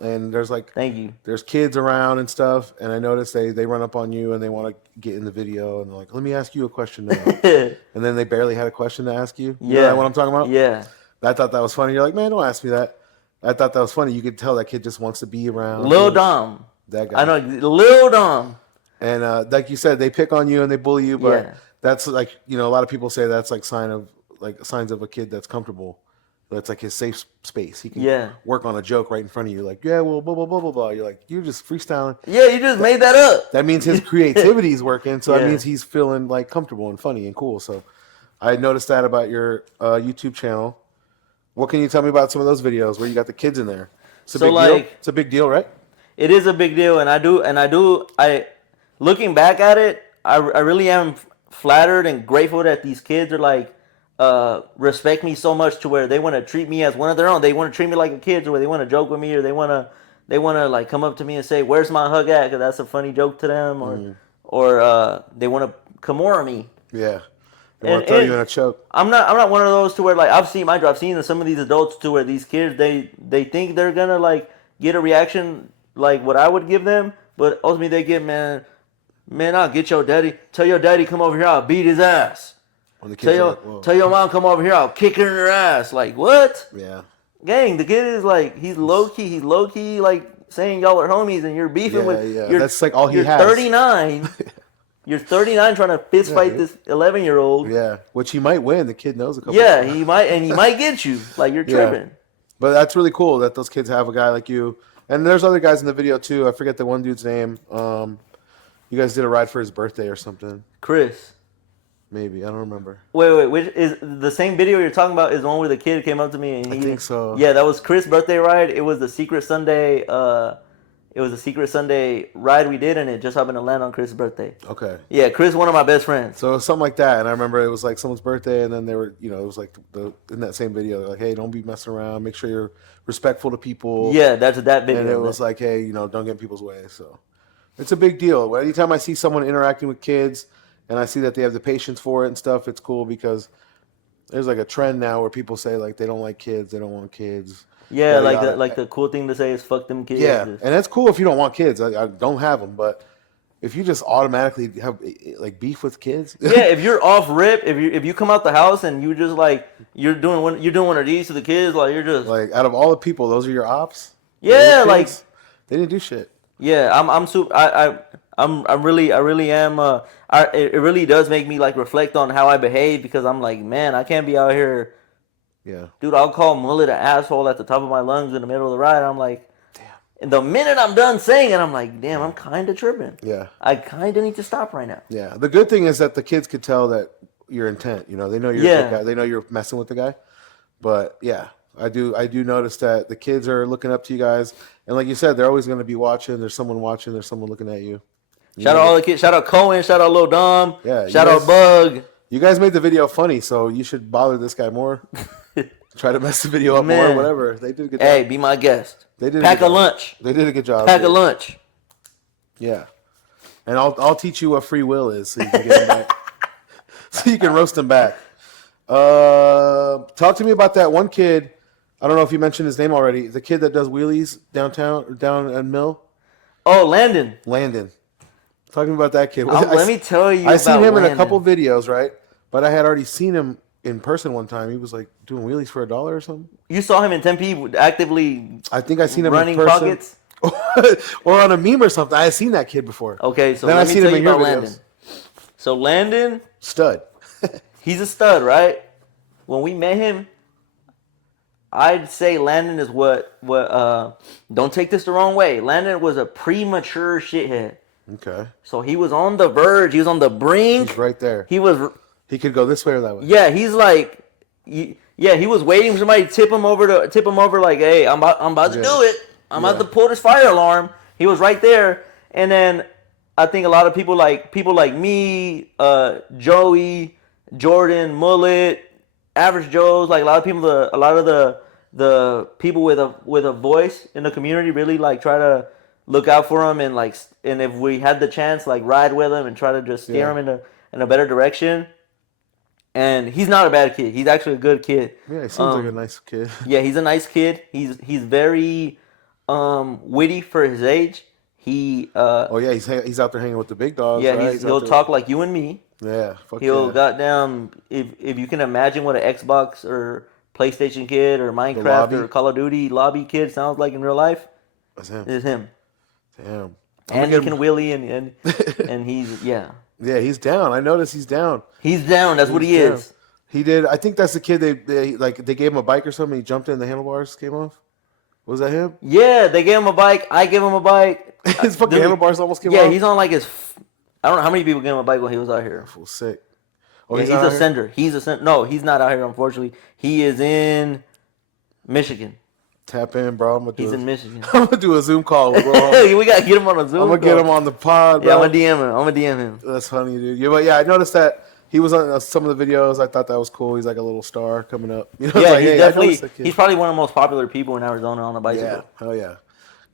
and there's like Thank you. there's kids around and stuff, and I noticed they run up on you and they want to get in the video, and they're like, let me ask you a question now. And then they barely had a question to ask you. You know what I'm talking about? Yeah. I thought that was funny. You're like, man, don't ask me that. I thought that was funny. You could tell that kid just wants to be around. Lil Dom. That guy. I know, Lil Dom. And like you said, they pick on you and they bully you, but that's like, you know, a lot of people say that's like signs of a kid that's comfortable. That's like his safe space. He can work on a joke right in front of you. Like, yeah, well, blah, blah, blah, blah, blah. You're like, you're just freestyling. Yeah, you just made that up. That means his creativity is working. So that means he's feeling like comfortable and funny and cool. So I noticed that about your YouTube channel. What can you tell me about some of those videos where you got the kids in there? It's a big deal. It's a big deal, right? It is a big deal. I looking back at it, I really am flattered and grateful that these kids are like, respect me so much to where they want to treat me as one of their own. They want to treat me like a kid, or they want to joke with me, or they want to like come up to me and say, "Where's my hug at?" Because that's a funny joke to them, or they want to Kimura me. Yeah, they want to throw you in a choke. I'm not one of those to where like I've seen some of these adults to where these kids they think they're gonna like get a reaction like what I would give them, but ultimately they get man, I'll get your daddy. Tell your daddy come over here. I'll beat his ass. Tell your mom come over here. I'll kick her in her ass. Like what? Yeah. Gang, the kid is like he's low key like saying y'all are homies and you're beefing with. Yeah. That's like all he has. You're 39. You're 39 trying to fist fight this 11-year-old. Yeah, which he might win. The kid knows a couple. Yeah, he might get you. Like you're tripping. But that's really cool that those kids have a guy like you. And there's other guys in the video too. I forget the one dude's name. You guys did a ride for his birthday or something. Chris. Maybe. I don't remember. Wait. Which is the same video you're talking about is the one where the kid came up to me and I think so. Yeah, that was Chris' birthday ride. It was the Secret Sunday ride we did, and it just happened to land on Chris' birthday. Okay. Yeah, Chris, one of my best friends. So something like that, and I remember it was like someone's birthday, and then they were, it was like in that same video, they're like, hey, don't be messing around. Make sure you're respectful to people. Yeah, that's that video. And it was like, hey, don't get in people's way. So it's a big deal. Anytime I see someone interacting with kids, and I see that they have the patience for it and stuff, it's cool because there's like a trend now where people say like they don't like kids, they don't want kids. Yeah, like the cool thing to say is fuck them kids. Yeah, and that's cool if you don't want kids. I don't have them, but if you just automatically have like beef with kids. Yeah, if you're off rip, if you come out the house and you just like you're doing one of these to the kids, like you're just like out of all the people, those are your ops. Yeah, like they didn't do shit. Yeah, I'm super. I really am. It really does make me like reflect on how I behave because I'm like, man, I can't be out here. Yeah. Dude, I'll call Mullet an asshole at the top of my lungs in the middle of the ride. I'm like, damn. And the minute I'm done saying it, I'm like, damn, I'm kind of tripping. Yeah. I kind of need to stop right now. Yeah. The good thing is that the kids could tell that your intent. They know you're a good guy. They know you're messing with the guy. But yeah, I do notice that the kids are looking up to you guys, and like you said, they're always going to be watching. There's someone watching. There's someone looking at you. Shout out all the kids. Shout out Cohen. Shout out Lil Dom. Yeah. Shout out Bug. You guys made the video funny, so you should bother this guy more. Try to mess the video up more, whatever. They did a good job. Hey, be my guest. They did pack a lunch. They did a good job. Pack a lunch. Yeah, and I'll teach you what free will is, so you can get him back. So you can roast him back. Talk to me about that one kid. I don't know if you mentioned his name already. The kid that does wheelies downtown or down at Mill. Oh, Landon. Talking about that kid. Let me tell you. I seen him in a couple videos, right? But I had already seen him in person one time. He was like doing wheelies for $1 or something. You saw him in Tempe actively. I think I seen him running in person. pockets, or on a meme or something. I had seen that kid before. Okay, so then let me tell you about Landon. So Landon, stud. He's a stud, right? When we met him, I'd say Landon is what. Don't take this the wrong way. Landon was a premature shithead. Okay. So he was on the verge. He was on the brink. He's right there. He could go this way or that way. Yeah, he's like, he was waiting for somebody to tip him over. Like, hey, I'm about to do it. I'm about to pull this fire alarm. He was right there, and then I think a lot of people like me, Joey, Jordan, Mullet, Average Joes, like a lot of the people with a voice in the community really like try to look out for him and if we had the chance like ride with him and try to just steer him in a better direction. And he's not a bad kid. He's actually a good kid. Yeah, he seems like a nice kid. Yeah, he's a nice kid. He's very witty for his age. He Oh yeah, he's out there hanging with the big dogs. yeah, right? he'll talk like you and me. Yeah, fuck He'll yeah. goddamn if you can imagine what an Xbox or PlayStation kid or Minecraft lobby? or Call of Duty lobby kid sounds like in real life, That's him. it's him. Damn. And he can wheelie and he's Yeah, he's down. I noticed he's down. he's down. That's what he down. is. He did. I think that's the kid. They gave him a bike or something. He jumped in. The handlebars came off. Was that him? Yeah, they gave him a bike. I gave him a bike. His fucking handlebars almost came off. Yeah, he's on like his. I don't know how many people gave him a bike when he was out here. Full sick. Oh, Yeah, he's a sender. He's a sender. No, he's not out here. Unfortunately, he is in Michigan. Tap in, bro. He's in Michigan. I'm gonna do a Zoom call, bro. We gotta get him on a Zoom. I'm gonna get him on the pod, bro. Yeah, I'm gonna DM him. That's funny, dude. Yeah, but yeah, I noticed that he was on some of the videos. I thought that was cool. He's like a little star coming up. You know, Yeah, like, he's hey, definitely. He's probably one of the most popular people in Arizona on the bicycle. Yeah, hell yeah.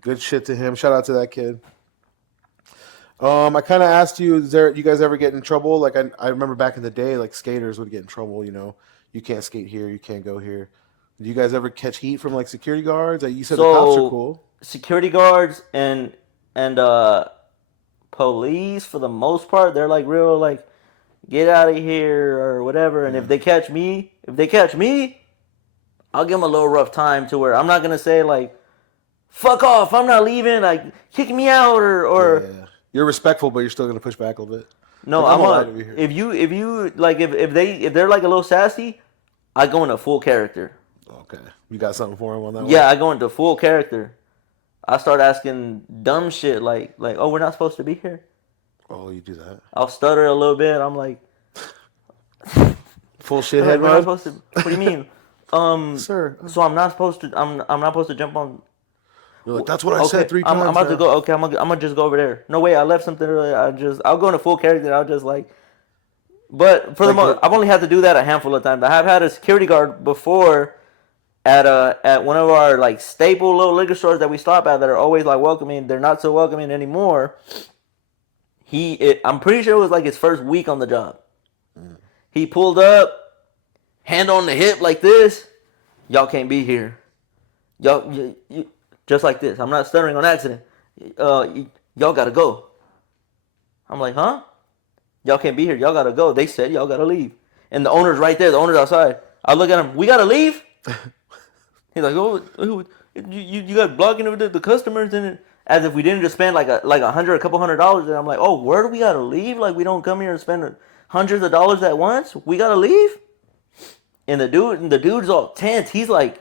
Good shit to him. Shout out to that kid. I kind of asked you, you guys ever get in trouble? Like I remember back in the day, like skaters would get in trouble. You know, you can't skate here, you can't go here. Do you guys ever catch heat from like security guards? Like, you said the cops are cool. Security guards and police for the most part, they're like real like get out of here or whatever. And if they catch me, I'll give them a little rough time to where I'm not gonna say like fuck off, I'm not leaving, like kick me out or Yeah. You're respectful, but you're still gonna push back a little bit. No, like, if you like if they're like a little sassy, I go into full character. Okay, you got something for him on that one? Yeah, I go into full character. I start asking dumb shit like oh, we're not supposed to be here. Oh, you do that? I'll stutter a little bit. I'm like full shithead we're not mode. supposed to. What do you mean? Sir. So I'm not supposed to. I'm not supposed to jump on. You're like, that's what I said 3 times. I'm about now. to go. Okay, I'm gonna just go over there. No way, I left something earlier. I'll go into full character. I'll just like. But for the most, I've only had to do that a handful of times. I have had a security guard before at one of our like staple little liquor stores that we stop at that are always like welcoming. They're not so welcoming anymore. I'm pretty sure it was like his first week on the job. He pulled up, hand on the hip like this. Y'all can't be here. Y'all, just like this. I'm not stuttering on accident. Y'all gotta go. I'm like, huh? Y'all can't be here. Y'all gotta go. They said y'all gotta leave. And the owner's right there. The owner's outside. I look at him. We gotta leave? He's like, oh, you got blocking of the customers in it. As if we didn't just spend like a couple $100. And I'm like, oh, where do we gotta leave? Like, we don't come here and spend hundreds of dollars at once. We gotta leave? And the dude's all tense. He's like,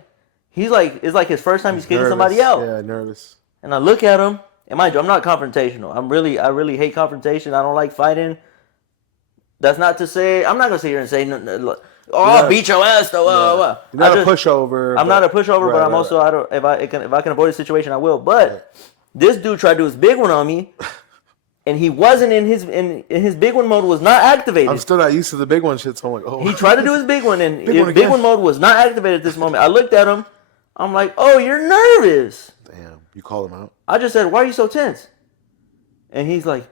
it's like his first time he's kicking somebody out. Yeah, nervous. And I look at him, and mind you, I'm not confrontational. I really hate confrontation. I don't like fighting. That's not to say, I'm not gonna sit here and say, I'll beat your ass though. You're not a pushover. I'm not a pushover, but I'm also, I don't, if I can avoid a situation, I will. But this dude tried to do his big one on me, and he wasn't in his big one mode was not activated. I'm still not used to the big one shit, so I'm like, oh. He tried to do his big one, and big one mode was not activated at this moment. I looked at him. I'm like, oh, you're nervous. Damn, you called him out. I just said, why are you so tense? And he's like,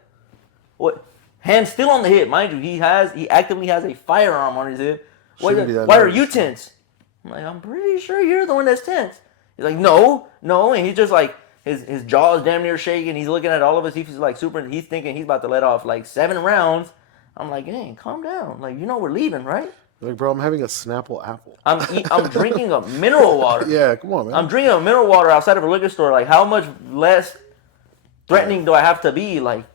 what? Hand still on the hip, mind you. He actively has a firearm on his hip. Why are you tense? I'm like, I'm pretty sure you're the one that's tense. He's like, no, and he's just like, his jaw is damn near shaking. He's looking at all of us. He's like he's thinking he's about to let off like 7 rounds. I'm like, hey, calm down. Like, we're leaving, right? Like, bro, I'm having a Snapple apple. I'm drinking a mineral water. Yeah, come on, man. I'm drinking a mineral water outside of a liquor store. Like, how much less threatening do I have to be? Like,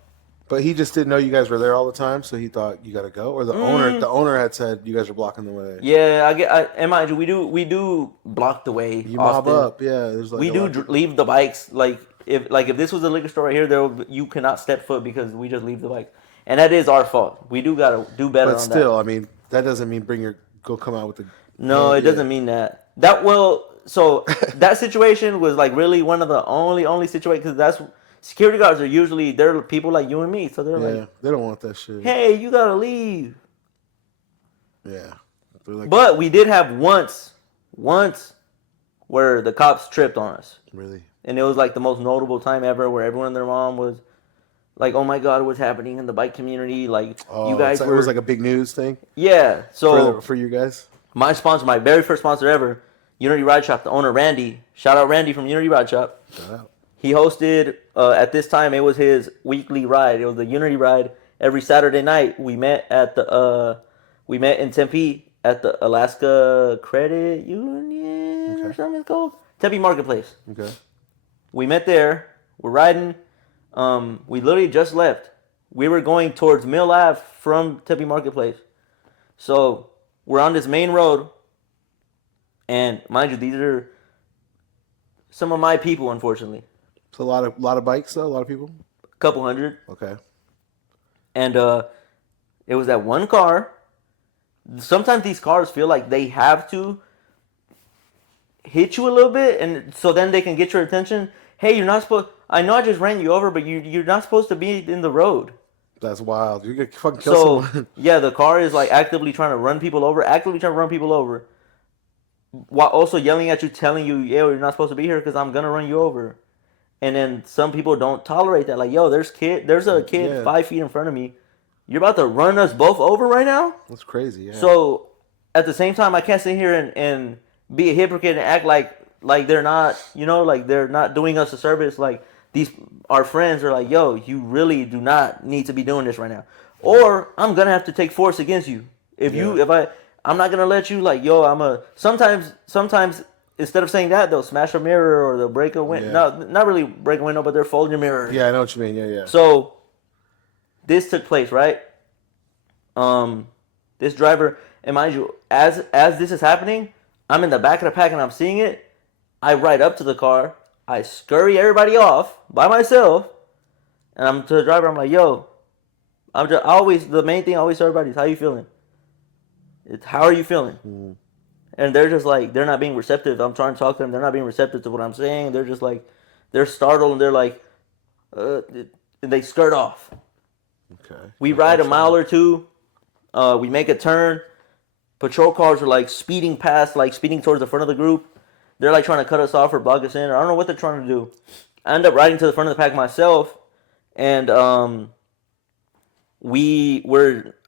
but he just didn't know you guys were there all the time, so he thought you gotta go. Or the owner had said you guys are blocking the way. Yeah, and mind you, we do block the way. You mob up, yeah. There's like we do leave the bikes. Like if this was a liquor store right here, you cannot step foot because we just leave the bike, and that is our fault. We do gotta do better. But still, I mean, that doesn't mean come out with the. No, it doesn't mean that. So that situation was like really one of the only situations, because that's. Security guards are they're people like you and me, so they're like, they don't want that shit. Hey, you gotta leave. Yeah, like, but we did have once where the cops tripped on us. Really? And it was like the most notable time ever, where everyone and their mom was like, "Oh my God, what's happening in the bike community?" Like, you guys it was like a big news thing. Yeah. So for you guys, my very first sponsor ever, Unity Ride Shop, the owner Randy. Shout out Randy from Unity Ride Shop. Shout out. He hosted at this time. It was his weekly ride. It was the Unity Ride every Saturday night. We met in Tempe at the Alaska Credit Union or something it's called. Tempe Marketplace. Okay. We met there. We're riding. We literally just left. We were going towards Mill Ave from Tempe Marketplace. So we're on this main road. And mind you, these are some of my people, unfortunately. So a lot of bikes though, a lot of people. A couple hundred. Okay. And it was that one car. Sometimes these cars feel like they have to hit you a little bit, and so then they can get your attention. Hey, you're not supposed. I know I just ran you over, but you're not supposed to be in the road. That's wild. You're gonna fucking kill someone. Yeah, the car is like actively trying to run people over. While also yelling at you, telling you, yo, you're not supposed to be here because I'm gonna run you over. And then some people don't tolerate that. Like, yo, there's a kid 5 feet in front of me. You're about to run us both over right now? That's crazy, yeah. So at the same time, I can't sit here and be a hypocrite and act like they're not, like they're not doing us a service. Like our friends are like, yo, you really do not need to be doing this right now. Or I'm gonna have to take force against you. I'm not gonna let you, like, yo, sometimes instead of saying that, they'll smash a mirror or they'll break a window. No, not really break a window, but they'll fold your mirror. Yeah, I know what you mean. Yeah. So this took place, right? This driver, and mind you, as this is happening, I'm in the back of the pack and I'm seeing it. I ride up to the car. I scurry everybody off by myself, and I'm to the driver. I'm like, yo, the main thing I always tell everybody is, how you feeling? How are you feeling? Mm. And they're just like, they're not being receptive. I'm trying to talk to them. They're not being receptive to what I'm saying. They're just like, they're startled and they're like, they skirt off. Okay. We ride a mile or two. We make a turn. Patrol cars are like speeding towards the front of the group. They're like trying to cut us off or block us in. Or I don't know what they're trying to do. I end up riding to the front of the pack myself. And I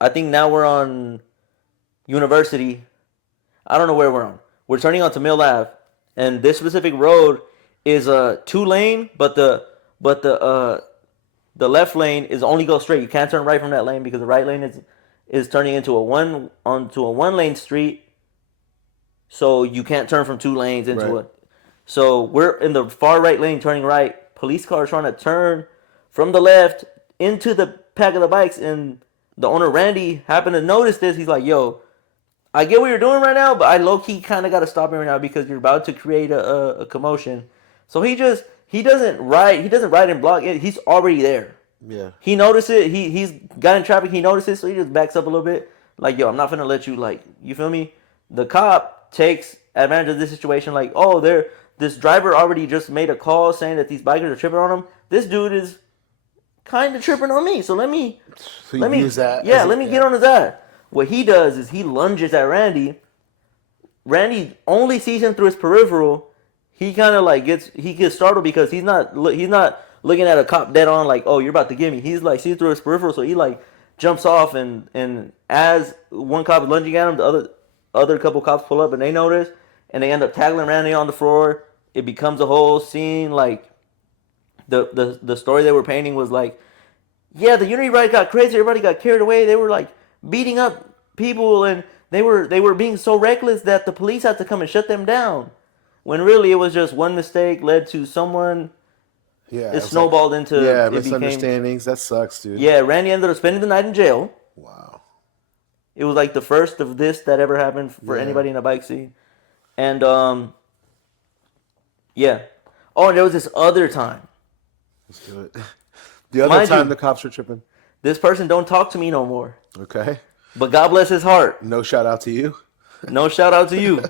think now we're on University. I don't know where we're on. We're turning onto Mill Ave. And this specific road is a 2-lane, but the left lane is only go straight. You can't turn right from that lane because the right lane is turning into a 1-lane street. So you can't turn from 2 lanes into it. So we're in the far right lane turning right. Police car trying to turn from the left into the pack of the bikes, and the owner Randy happened to notice this. He's like, yo, I get what you're doing right now, but I low-key kind of got to stop it right now because you're about to create a commotion. So he doesn't ride and block it. He's already there. Yeah. He noticed it. He's got in traffic. He notices, so he just backs up a little bit. Like, yo, I'm not finna let you, like, you feel me? The cop takes advantage of this situation. Like, oh, this driver already just made a call saying that these bikers are tripping on him. This dude is kind of tripping on me. So let me use that. Yeah, let me get on his ass. What he does is he lunges at Randy. Randy only sees him through his peripheral. He kind of like gets startled because he's not looking at a cop dead on like, oh, you're about to get me. He's like sees through his peripheral, so he like jumps off, and as one cop is lunging at him, the other couple cops pull up and they notice, and they end up tackling Randy on the floor. It becomes a whole scene. Like the story they were painting was like, yeah, the Unity ride got crazy. Everybody got carried away. They were like beating up people, and they were being so reckless that the police had to come and shut them down. When really it was just one mistake led to someone. Yeah, it snowballed into misunderstandings. That sucks, dude. Yeah, Randy ended up spending the night in jail. Wow. It was like the first of this that ever happened for anybody in a bike scene, and yeah. Oh, and there was this other time. Let's do it. The other time the cops were tripping. This person don't talk to me no more. Okay. But God bless his heart. No shout out to you. No shout out to you.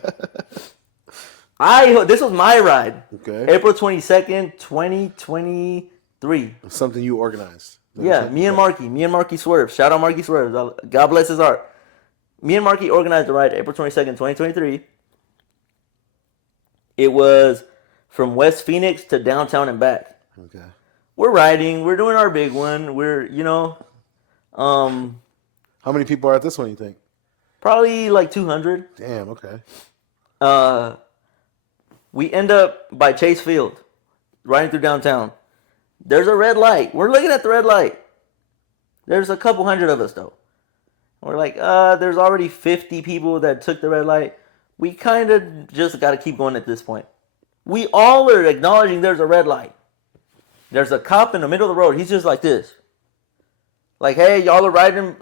This was my ride. Okay. April 22nd, 2023. Something you organized. Yeah, me and Marky Swerve. Shout out Marky Swerve. God bless his heart. Me and Marky organized the ride April 22nd, 2023. It was from West Phoenix to downtown and back. Okay. We're riding. We're doing our big one. We're, How many people are at this one, you think? Probably like 200. Damn, okay. We end up by Chase Field, riding through downtown. There's a red light. We're looking at the red light. There's a couple hundred of us, though. We're like, there's already 50 people that took the red light. We kind of just got to keep going at this point. We all are acknowledging there's a red light. There's a cop in the middle of the road. He's just like this. Like, hey, y'all are riding,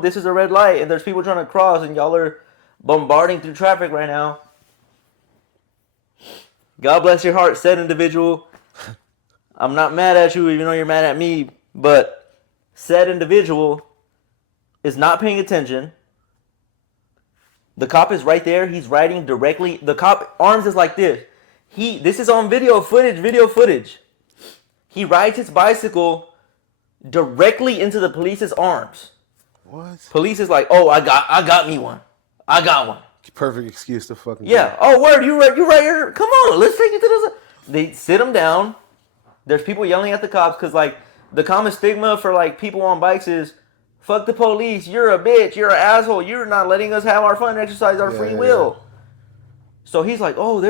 this is a red light, and there's people trying to cross, and y'all are bombarding through traffic right now. God bless your heart, said individual. I'm not mad at you, even though you're mad at me, but said individual is not paying attention. The cop is right there. He's riding directly. The cop arms is like this. This is on video footage. He rides his bicycle directly into the police's arms. What? Police is like, oh, I got me one. I got one. Perfect excuse to fucking. Yeah. Oh, word, you right here. Come on, let's take it to the. They sit him down. There's people yelling at the cops because like the common stigma for like people on bikes is, fuck the police. You're a bitch. You're an asshole. You're not letting us have our fun, exercise our free will. Yeah. So he's like, oh,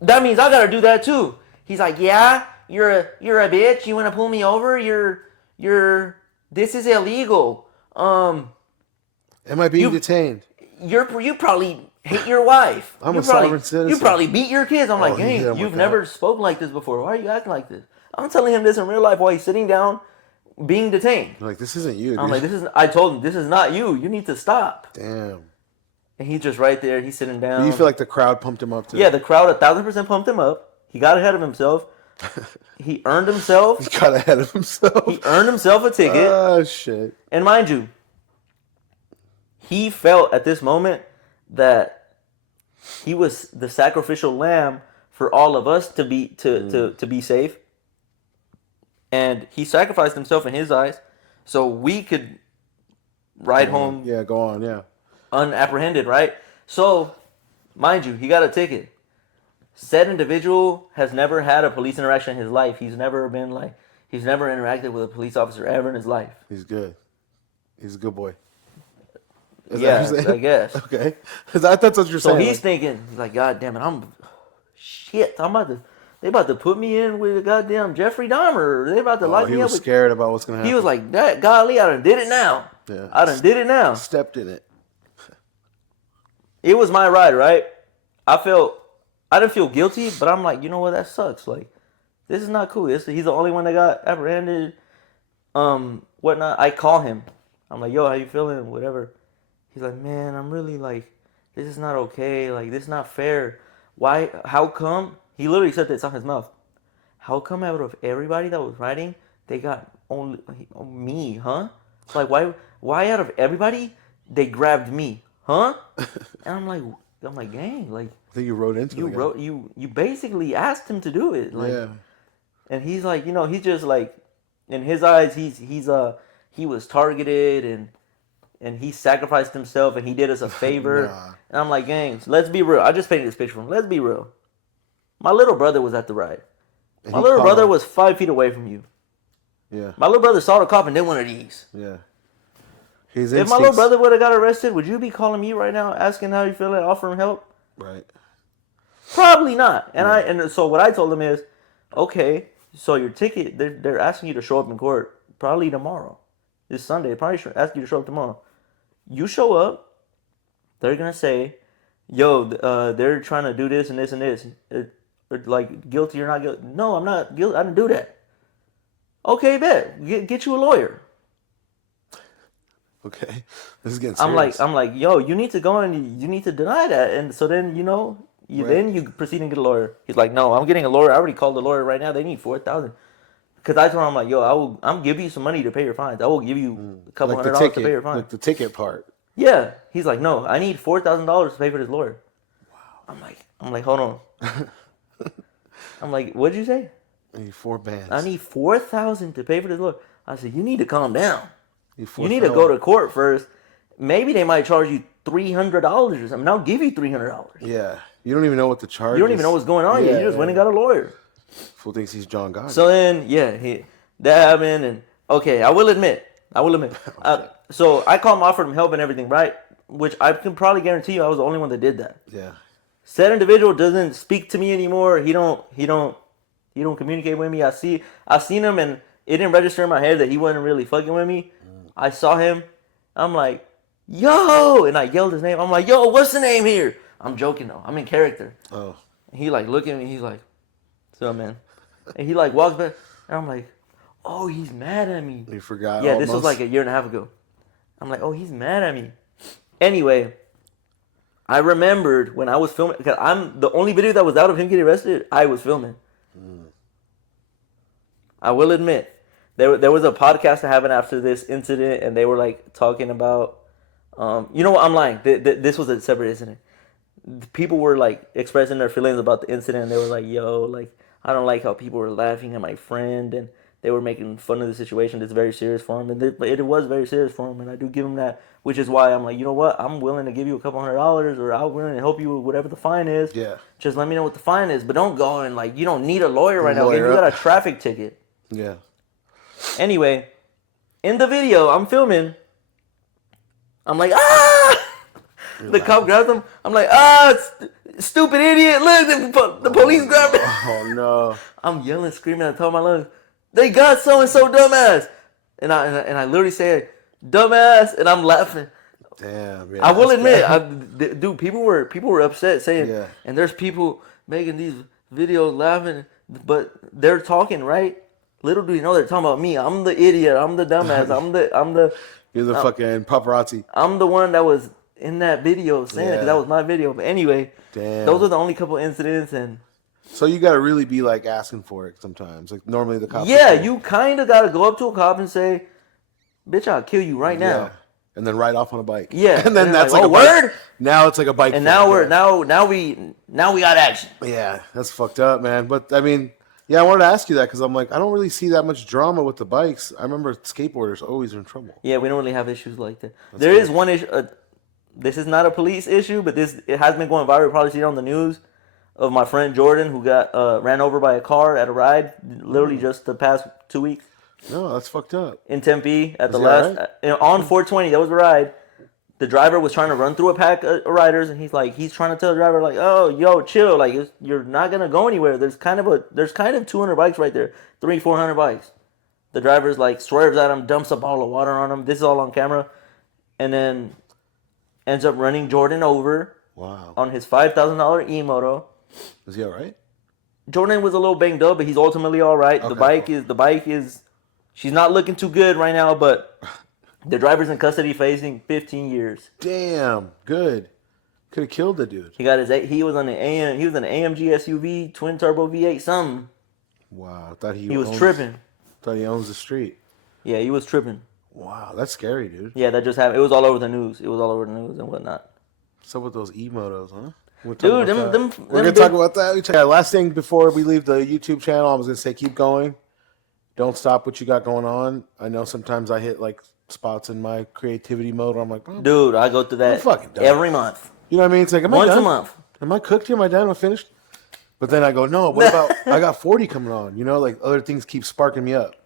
that means I gotta do that too. He's like, yeah. You're a bitch. You want to pull me over? This is illegal. Am I being detained? You probably hate your wife. I'm a sovereign citizen. You probably beat your kids. I'm like, hey, you've never spoken like this before. Why are you acting like this? I'm telling him this in real life while he's sitting down, being detained. Like, this isn't you. I'm like, I told him, this is not you. You need to stop. Damn. And he's just right there. He's sitting down. Do you feel like the crowd pumped him up too? Yeah, the crowd 1,000% pumped him up. He got ahead of himself. He earned himself. He got ahead of himself. He earned himself a ticket. Oh, shit. And mind you, he felt at this moment that he was the sacrificial lamb for all of us to be safe. And he sacrificed himself in his eyes so we could ride home. Yeah, go on, yeah. Unapprehended, right? So, mind you, he got a ticket. Said individual has never had a police interaction in his life. He's never interacted with a police officer ever in his life. He's good. He's a good boy. Yeah, I guess. Okay. Because I thought that's what you're saying. So he's thinking, he's like, God damn it, they about to put me in with a goddamn Jeffrey Dahmer. They about to lock me up. He was scared about what's going to happen. He was like, golly, I done did it now. Yeah. I done did it now. Stepped in it. It was my ride, right? I didn't feel guilty, but I'm like, you know what, that sucks. Like, this is not cool. He's the only one that got apprehended, whatnot. I call him. I'm like, yo, how you feeling? Whatever. He's like, man, I'm really like, this is not okay. Like, this is not fair. Why? How come? He literally said this out of his mouth. How come out of everybody that was riding, they got only me, huh? It's like, why out of everybody, they grabbed me, huh? And I'm like, gang, like, I think you wrote into it. You basically asked him to do it. Like, yeah. And he's like, he's just like, in his eyes, he was targeted and he sacrificed himself and he did us a favor. Nah. And I'm like, gang, let's be real. I just painted this picture for him. Let's be real. My little brother was at the ride. My little brother was 5 feet away from you. Yeah. My little brother saw the cop and did one of these. Yeah. If my little brother would have got arrested, would you be calling me right now asking how you feeling, offering help? Right. Probably not. And so what I told him is, okay, so your ticket, they're asking you to show up in court probably tomorrow. It's Sunday. Probably should ask you to show up tomorrow. You show up, they're going to say, yo, they're trying to do this and this and this. Like, guilty or not guilty. No, I'm not guilty. I didn't do that. Okay, bet. Get you a lawyer. Okay. This is getting serious. I'm like, yo, you need to go and you need to deny that. And so then, then you proceed and get a lawyer. He's like, no, I'm getting a lawyer. I already called the lawyer right now. They need $4,000. Because I told him, I'm like, yo, I'm give you some money to pay your fines. I will give you a couple $100 to pay your fines. Like the ticket part. Yeah. He's like, no, I need $4,000 to pay for this lawyer. Wow. I'm like, hold on. I'm like, what'd you say? I need 4 bands. I need $4,000 to pay for this lawyer. I said, you need to calm down. You need to go to court first. Maybe they might charge you $300 or something. I'll give you $300. Yeah. You don't even know what the charge is. You don't even know what's going on yet. You just went and got a lawyer. Fool thinks he's John Gotti. So then, that happened. And okay, I will admit. So I called him, offered him help and everything, right? Which I can probably guarantee you I was the only one that did that. Yeah. said individual doesn't speak to me anymore. He don't communicate with me. I seen him and it didn't register in my head that he wasn't really fucking with me. I saw him. I'm like, yo, and I yelled his name. I'm like, yo, what's the name here? I'm joking though. I'm in character. Oh. And he like look at me. He's like, so man, and he like walks back. And I'm like, oh, he's mad at me. You forgot. Yeah, almost. this was like a year and a half ago. I'm like, oh, he's mad at me. Anyway, I remembered when I was filming, because I'm the only video that was out of him getting arrested, I was filming. I will admit, there was a podcast that happened after this incident, and they were like talking about, you know what, I'm lying. This was a separate incident. People were like expressing their feelings about the incident, and they were like, yo, like, I don't like how people were laughing at my friend, and they were making fun of the situation. It's very serious for him, and it was very serious for him, and I do give him that, which is why I'm like, you know what, I'm willing to give you a couple $100, or I'm willing to help you with whatever the fine is. Yeah. Just let me know what the fine is, but don't go and like, you don't need a lawyer right now. You got a traffic ticket. Yeah. Anyway, in the video, I'm filming. I'm like, ah! The cop grabs him. I'm like, ah, stupid idiot! Look, the police grabbed me. Oh no! I'm yelling, screaming at the top of my lungs. They got so and so dumbass, and I literally say, dumbass, and I'm laughing. Damn. Yeah, I will admit, dude, people were upset saying, yeah. And there's people making these videos laughing, but they're talking right. Little do you know they're talking about me. I'm the idiot. I'm the dumbass. I'm the. You're the fucking paparazzi. I'm the one that was in that video saying it because that was my video. But anyway, those are the only couple incidents. And so you got to really be like asking for it sometimes. Like normally the cops. Yeah, you kind of got to go up to a cop and say, "Bitch, I'll kill you right now." And then ride off on a bike. Yeah, and then that's like a word. Now it's like a bike. And now we got action. Yeah, that's fucked up, man. But I mean. Yeah, I wanted to ask you that because I'm like, I don't really see that much drama with the bikes. I remember skateboarders always in trouble. Yeah, we don't really have issues like that. There is one issue. This is not a police issue, but it has been going viral. You probably seen it on the news of my friend Jordan who got ran over by a car at a ride, literally just the past 2 weeks. No, that's fucked up. In Tempe at the last on 420, that was the ride. The driver was trying to run through a pack of riders, and he's trying to tell the driver like, "Oh, yo, chill, like you're not gonna go anywhere. There's kind of 200 bikes right there, 400 bikes." The driver's like swerves at him, dumps a bottle of water on him. This is all on camera, and then ends up running Jordan over. Wow. On his $5,000 e-moto. Is he all right? Jordan was a little banged up, but he's ultimately all right. Okay, the bike is, she's not looking too good right now, but. The driver's in custody facing 15 years. Damn, good. Could have killed the dude. He was an AMG SUV, twin turbo V8 something. Wow, I thought he was tripping. Thought he owns the street. Yeah, he was tripping. Wow, that's scary, dude. Yeah, that just happened. It was all over the news. And whatnot. What's up with those e-motos, huh? Dude, we're gonna talk about that. Yeah, last thing before we leave the YouTube channel, I was gonna say keep going. Don't stop what you got going on. I know sometimes I hit like spots in my creativity mode where I'm like, dude, I go through that every month. You know what I mean? It's like, once a month. Am I cooked here? Am I done? Am I finished? But then I go, no, what about, I got 40 coming on. You know, like other things keep sparking me up.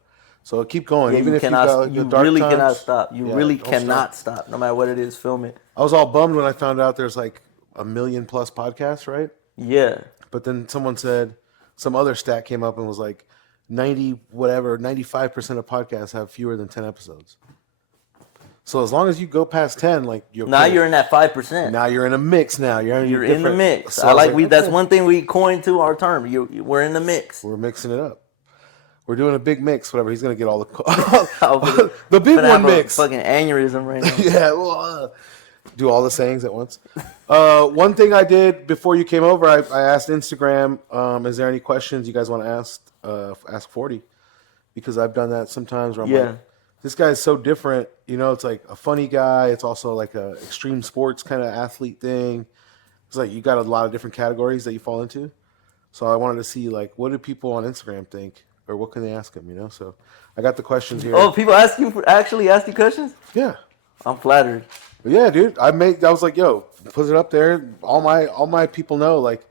So keep going. Yeah, even if you got like, you the dark really times, cannot stop. You really cannot stop, no matter what it is, film it. I was all bummed when I found out there's like 1 million plus podcasts, right? Yeah. But then someone said, some other stat came up and was like, 95% of podcasts have fewer than 10 episodes. So as long as you go past 10, like you're in that 5%. Now you're in a mix. Now you're in the mix. So I like that's one thing we coined to our term. We're in the mix. We're mixing it up. We're doing a big mix. Whatever. He's gonna get all the the big one mix. Fucking aneurysm right now. Yeah. Well, do all the sayings at once. One thing I did before you came over, I asked Instagram, is there any questions you guys want to ask 40? Because I've done that sometimes where I'm like, this guy's so different. You know, it's like a funny guy. It's also like a extreme sports kind of athlete thing. It's like you got a lot of different categories that you fall into. So I wanted to see, like, what do people on Instagram think? Or what can they ask him, you know? So I got the questions here. Oh, people actually ask you questions? Yeah. I'm flattered. But yeah, dude. I was like, yo, put it up there. All my people know, like,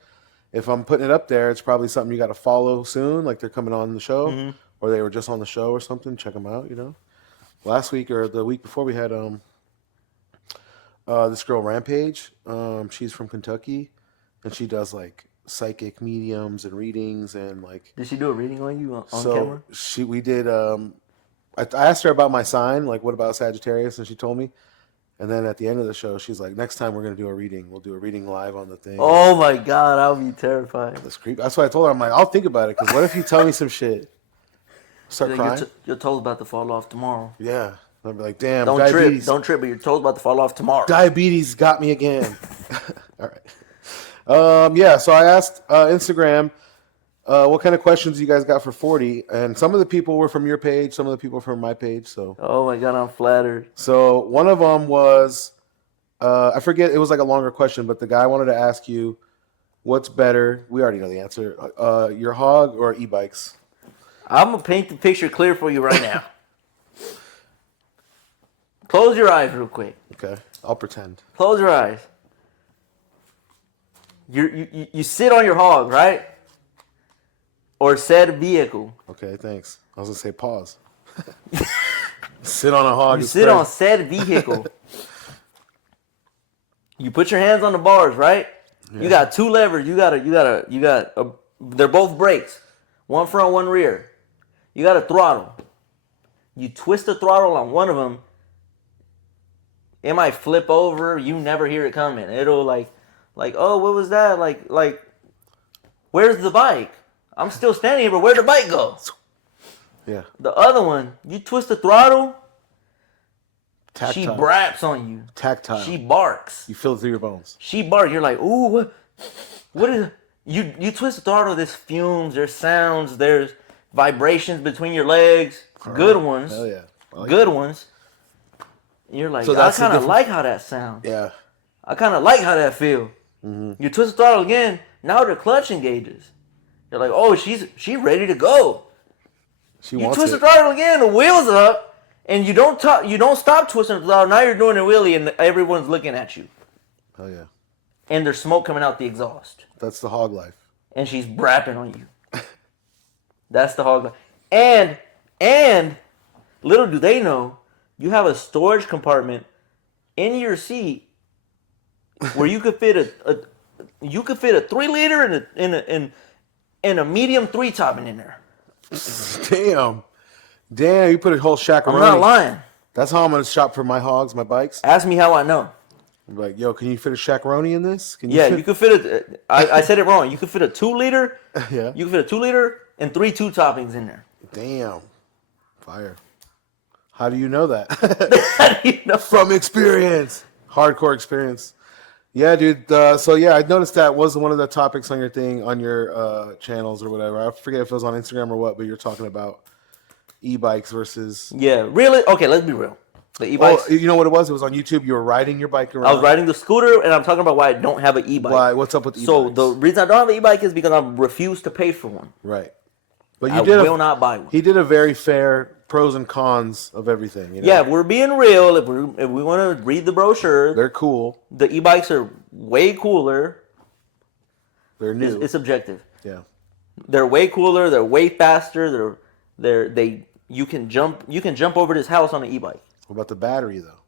if I'm putting it up there, it's probably something you got to follow soon. Like, they're coming on the show. Mm-hmm. Or they were just on the show or something. Check them out, you know? Last week or the week before we had this girl Rampage. She's from Kentucky, and she does like psychic mediums and readings and like. Did she do a reading on you on So camera? we did. I asked her about my sign, like what about Sagittarius, and she told me. And then at the end of the show, she's like, "Next time we're gonna do a reading. We'll do a reading live on the thing." Oh my god, I would be terrified. That's creepy. That's why I told her, I'm like, I'll think about it, because what if you tell me some shit? Start crying. Your toe's about to fall off tomorrow. Yeah. I'll be like, damn, Don't diabetes. trip, but your toe's about to fall off tomorrow. Diabetes got me again. All right. Yeah, so I asked Instagram, what kind of questions you guys got for 40? And some of the people were from your page, some of the people from my page. So. Oh my god, I'm flattered. So one of them was, I forget, it was like a longer question, but the guy wanted to ask you, what's better? We already know the answer. Your hog or e-bikes? I'm going to paint the picture clear for you right now. Close your eyes real quick. Okay, I'll pretend. Close your eyes. You sit on your hog, right? Or said vehicle. Okay, thanks. I was going to say pause. Sit on a hog. You sit on said vehicle. You put your hands on the bars, right? Yeah. You got two levers. They're both brakes. One front, one rear. You got a throttle. You twist the throttle on one of them. It might flip over. You never hear it coming. It'll like, oh, what was that? Like, where's the bike? I'm still standing here, but where'd the bike go? Yeah. The other one, you twist the throttle. Tactile. She braps on you. Tactile. She barks. You feel it through your bones. She barks. You're like, ooh, what is? You twist the throttle. There's fumes. There's sounds. There's vibrations between your legs. Good ones. Hell yeah. Like good ones. You're like, so I kind of like how that sounds. Yeah. I kind of like how that feel. Mm-hmm. You twist the throttle again. Now the clutch engages. You're like, oh, she's ready to go. You twist the throttle again. The wheels up. And you don't stop twisting the throttle. Now you're doing a wheelie and everyone's looking at you. Hell yeah. And there's smoke coming out the exhaust. That's the hog life. And she's brapping on you. That's the hog life. And little do they know, you have a storage compartment in your seat where you could fit a 3-liter and a medium 3-topping in there. Damn, you put a whole shakaroni. I'm not lying. That's how I'm going to shop for my hogs, my bikes. Ask me how I know. I'm like, yo, can you fit a shakaroni in this? You could fit I said it wrong. You could fit a 2-liter. Yeah. You could fit a 2-liter and 3 2-toppings in there. Damn. Fire. How do you know that? How do you know? From experience. Hardcore experience. Yeah, dude. So, yeah, I noticed that was one of the topics on your thing, on your channels or whatever. I forget if it was on Instagram or what, but you're talking about e-bikes versus... Yeah, really? Okay, let's be real. The e-bikes... Oh, you know what it was? It was on YouTube. You were riding your bike around. I was riding the scooter, and I'm talking about why I don't have an e-bike. Why? What's up with e-bikes? So the reason I don't have an e-bike is because I refuse to pay for one. Right. But I will not buy one. He did a very fair pros and cons of everything. You know? Yeah, if we're being real, if we want to read the brochure... They're cool. The e-bikes are way cooler. They're new. It's objective. Yeah. They're way cooler. They're way faster. You can jump over this house on an e-bike. What about the battery, though?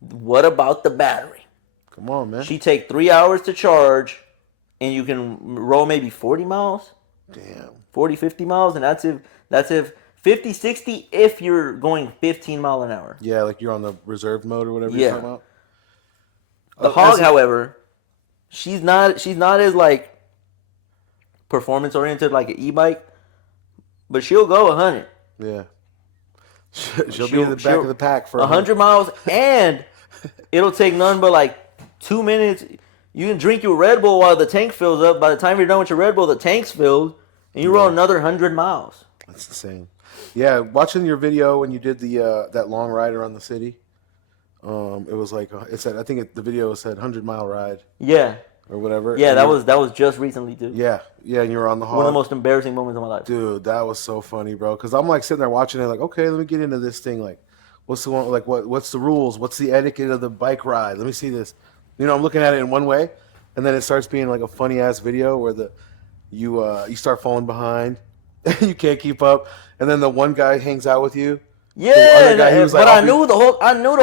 What about the battery? Come on, man. She take 3 hours to charge, and you can roll maybe 40 miles. Damn. 40, 50 miles, and that's if 50, 60 if you're going 15 mile an hour. Yeah, like you're on the reserved mode or whatever you're talking about. The hog, however, she's not as like performance oriented like an e-bike, but she'll go 100. Yeah. She'll be in the back of the pack for 100 miles, and it'll take none but like 2 minutes. You can drink your Red Bull while the tank fills up. By the time you're done with your Red Bull, the tank's filled, and you roll another 100 miles. That's insane. Yeah, watching your video when you did the that long ride around the city, it was like it said. I think the video said 100-mile ride. Yeah. Or whatever. Yeah, that was just recently, dude. Yeah, and you were on the hog. One of the most embarrassing moments of my life. Dude, that was so funny, bro. Because I'm like sitting there watching it, like, okay, let me get into this thing. Like, what's the one? Like, what's the rules? What's the etiquette of the bike ride? Let me see this. You know, I'm looking at it in one way, and then it starts being like a funny ass video where you start falling behind, and you can't keep up, and then the one guy hangs out with you, Yeah, guy, he was like, but I knew the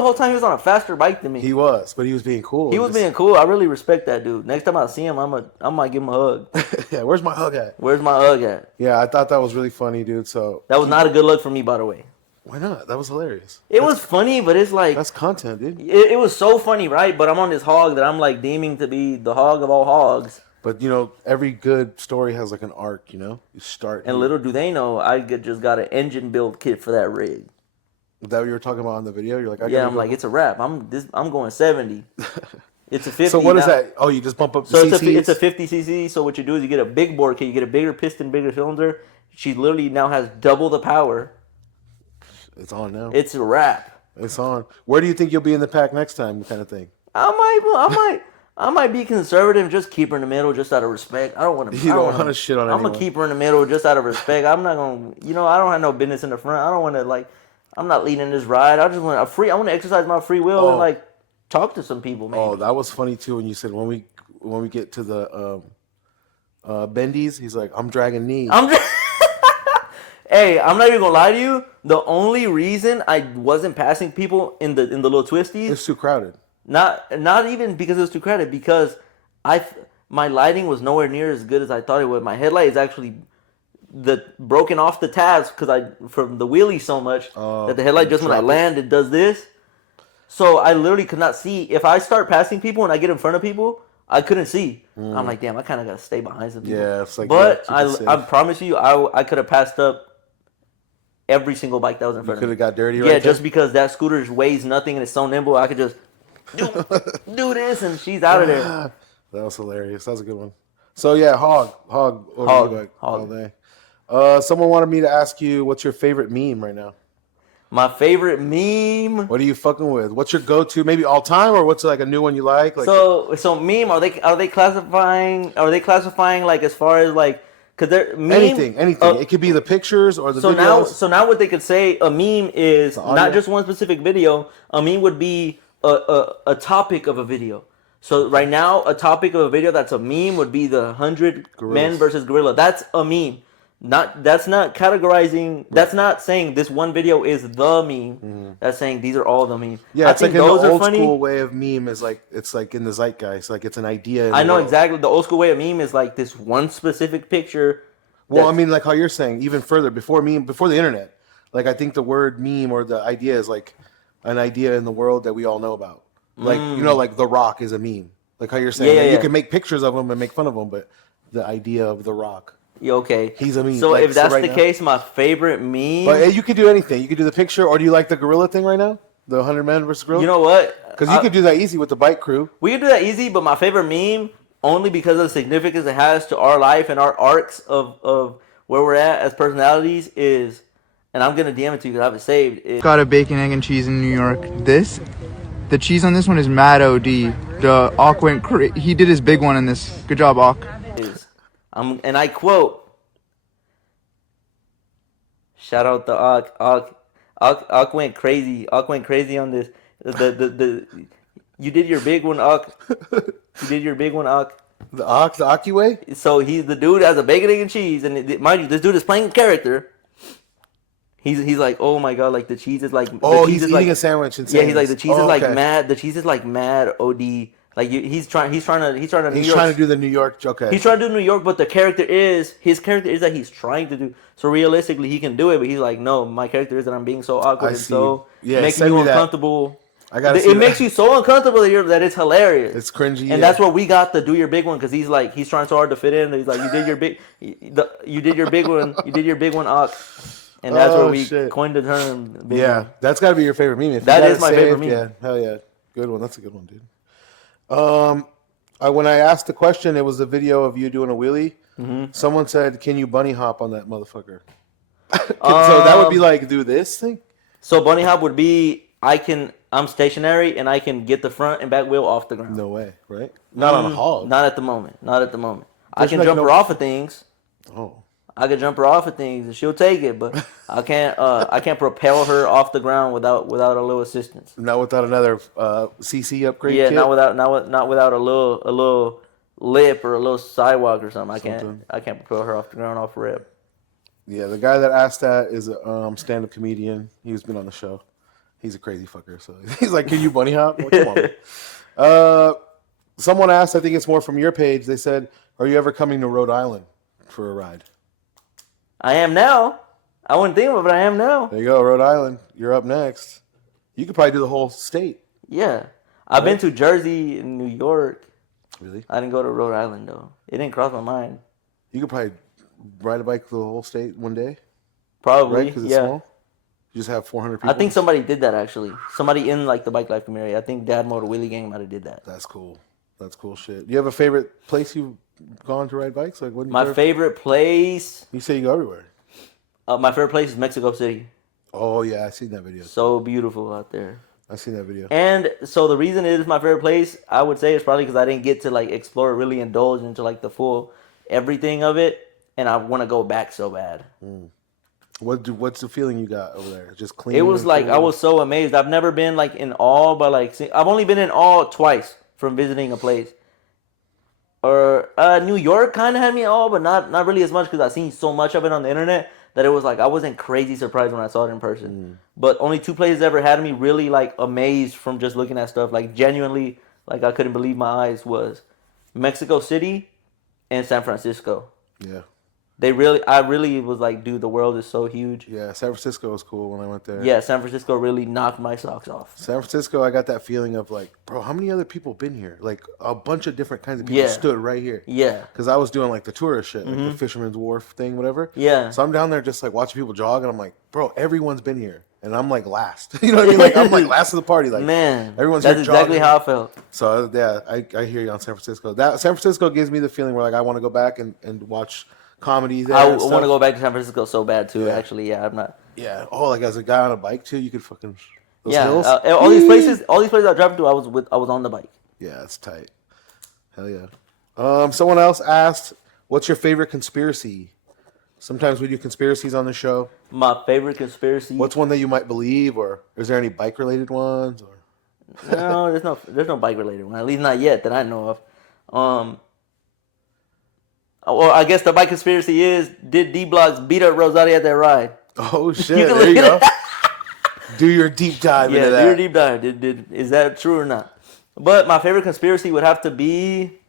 whole time he was on a faster bike than me. He was, but he was being cool. He was being cool. I really respect that dude. Next time I see him, I might give him a hug. Yeah, where's my hug at? Where's my hug at? Yeah, I thought that was really funny, dude. So that was not a good look for me, by the way. Why not? That was hilarious. It was funny, but it's like that's content, dude. It was so funny, right? But I'm on this hog that I'm like deeming to be the hog of all hogs. But you know, every good story has like an arc. You know, you start. And little do they know, I just got an engine build kit for that rig. Is that what you were talking about in the video? You're like, I'm like, it's a wrap. I'm going 70. It's a 50. So what is that? Oh, you just bump up the CCs? It's a 50 cc. So what you do is you get a big bore kit. You get a bigger piston, bigger cylinder. She literally now has double the power. It's on now. It's a wrap. It's on. Where do you think you'll be in the pack next time, kind of thing? I might be conservative, just keep her in the middle, just out of respect. I don't want to. You don't want to shit on anyone. I'm gonna keep her in the middle, just out of respect. I'm not gonna, I don't have no business in the front. I don't want to I'm not leading this ride. I just want I want to exercise my free will and talk to some people. Maybe. Oh, that was funny too when you said when we get to the bendies, he's like, I'm dragging knees. Hey, I'm not even gonna lie to you. The only reason I wasn't passing people in the little twisties, it's too crowded. Not even because it was too crowded. Because my lighting was nowhere near as good as I thought it would. My headlight is actually broken off the tabs from the wheelie so much that the headlight just when I land it does this. So I literally could not see. If I start passing people and I get in front of people, I couldn't see. I'm like, damn, I kind of gotta stay behind some people. Yeah, it's like. But I promise you, I could have passed up every single bike that was in front of me. You could have got dirty. Yeah, just because that scooter weighs nothing and it's so nimble, I could just do this and she's out of there. That was hilarious. That was a good one. So yeah, hog. All day. Someone wanted me to ask you, what's your favorite meme right now? My favorite meme. What are you fucking with? What's your go-to? Maybe all time, or what's like a new one you like? So meme. Are they classifying? Are they classifying like as far as like? Cause they're meme, anything. It could be the pictures or the videos. So now what they could say a meme is not just one specific video. A meme would be a topic of a video. So right now, a topic of a video that's a meme would be the 100 men versus gorilla. That's a meme. That's not categorizing. Right. That's not saying this one video is the meme. Mm-hmm. That's saying these are all the memes. Yeah, it's like in the old school way of meme is like it's like in the zeitgeist. Like it's an idea. I know exactly. The old school way of meme is like this one specific picture. Well, I mean, like how you're saying, even further before the internet. Like I think the word meme or the idea is like an idea in the world that we all know about. Like like The Rock is a meme. Like how you're saying, you can make pictures of him and make fun of him, but the idea of The Rock. Okay. He's a meme. So if that's the case, my favorite meme. But you could do anything. You could do the picture, or do you like the gorilla thing right now? The 100 men versus gorilla. You know what? Because you could do that easy with the bike crew. We could do that easy, but my favorite meme, only because of the significance it has to our life and our arcs of where we're at as personalities, is, and I'm gonna DM it to you because I have it saved. Got a bacon, egg, and cheese in New York. The cheese on this one is mad OD. The Ak went he did his big one in this. Good job, Ak. And I quote, shout out the Ak went crazy. Ak went crazy on this. You did your big one, Ak. You did your big one, Ak. The Aki way? So he's the dude that has a bacon, egg, and cheese. And mind you, this dude is playing character. He's like, oh my god, like the cheese is like. Oh, he's eating a sandwich. Yeah, he's like the cheese is like mad. The cheese is like mad OD. Like he's trying to do the New York. Okay. He's trying to do New York, but his character is that he's trying to do. So realistically, he can do it, but he's like, no, my character is that I'm being so awkward and so making you uncomfortable. It makes you so uncomfortable that it's hilarious. It's cringy, and that's what we got to do your big one because he's trying so hard to fit in. He's like, you did your big one, Ak. And that's where we coined the term. One. That's got to be your favorite meme. That is my favorite meme. Yeah, hell yeah, good one. That's a good one, dude. When I asked the question, it was a video of you doing a wheelie. Mm-hmm. Someone said, "Can you bunny hop on that motherfucker?" So that would be like do this thing. So bunny hop would be I'm stationary and I can get the front and back wheel off the ground. No way, right? Not on a hog. Not at the moment. I can jump her off of things. Oh. I could jump her off of things and she'll take it, but I can't propel her off the ground without a little assistance. Not without another CC upgrade. Yeah, kit? not without a little lip or a little sidewalk or something. I can't propel her off the ground off rip. Yeah, the guy that asked that is a stand-up comedian. He's been on the show. He's a crazy fucker. So he's like, "Can you bunny hop?" Well, come on, man. Someone asked, I think it's more from your page. They said, "Are you ever coming to Rhode Island for a ride?" I am now. I wouldn't think of it, but I am now. There you go, Rhode Island. You're up next. You could probably do the whole state. Yeah. I've been to Jersey and New York. Really? I didn't go to Rhode Island, though. It didn't cross my mind. You could probably ride a bike the whole state one day, Probably, right? Because it's yeah. small. You just have 400 people. I think somebody did that, actually. Somebody in, like, the Bike Life community. I think Dad Motor Wheelie Gang might have did that. That's cool. That's cool shit. Do you have a favorite place you've gone to ride bikes? Like, what? My favorite place... You say you go everywhere. my favorite place is Mexico City. Oh, yeah. I seen that video. So beautiful out there. I seen that video. And so the reason it is my favorite place, I would say, is probably because I didn't get to, like, explore, really indulge into, like, the full everything of it. And I want to go back so bad. What's the feeling you got over there? Just clean. It was like, I was so amazed. I've never been, like, in awe, but, like, I've only been in awe twice from visiting a place. Or New York kind of had me in awe, but not really as much because I've seen so much of it on the internet that it was like I wasn't crazy surprised when I saw it in person. But only two places ever had me really, like, amazed from just looking at stuff. Like, genuinely, like, I couldn't believe my eyes was Mexico City and San Francisco. Yeah. I really was like, dude, the world is so huge. Yeah, San Francisco was cool when I went there. Yeah, San Francisco really knocked my socks off. San Francisco, I got that feeling of like, bro, how many other people been here? Like a bunch of different kinds of people stood right here. Yeah. Because I was doing like the tourist shit, like the Fisherman's Wharf thing, whatever. Yeah. So I'm down there just like watching people jog, and I'm like, bro, everyone's been here, and I'm like last. You know what I mean? Like I'm like last of the party. Like man, everyone's that's here exactly jogging. how I felt. So yeah, I hear you on San Francisco. That San Francisco gives me the feeling where like I want to go back and watch comedy there. I and want to go back to San Francisco so bad too. Yeah. Actually, yeah, I'm not. Yeah. Oh, like as a guy on a bike too, you could fucking those Yeah, hills. all these places I drive to, I was on the bike. Yeah, it's tight. Hell yeah. Someone else asked, "What's your favorite conspiracy?" Sometimes we do conspiracies on the show. My favorite conspiracy. What's one that you might believe, or is there any bike related ones? Or No, there's no bike related one. At least not yet that I know of. Well, I guess the bike conspiracy is: did D-Blocks beat up Rosario at that ride? oh shit, there you go. Do your deep dive into Yeah, that. do your deep dive. Is that true or not? But my favorite conspiracy would have to be.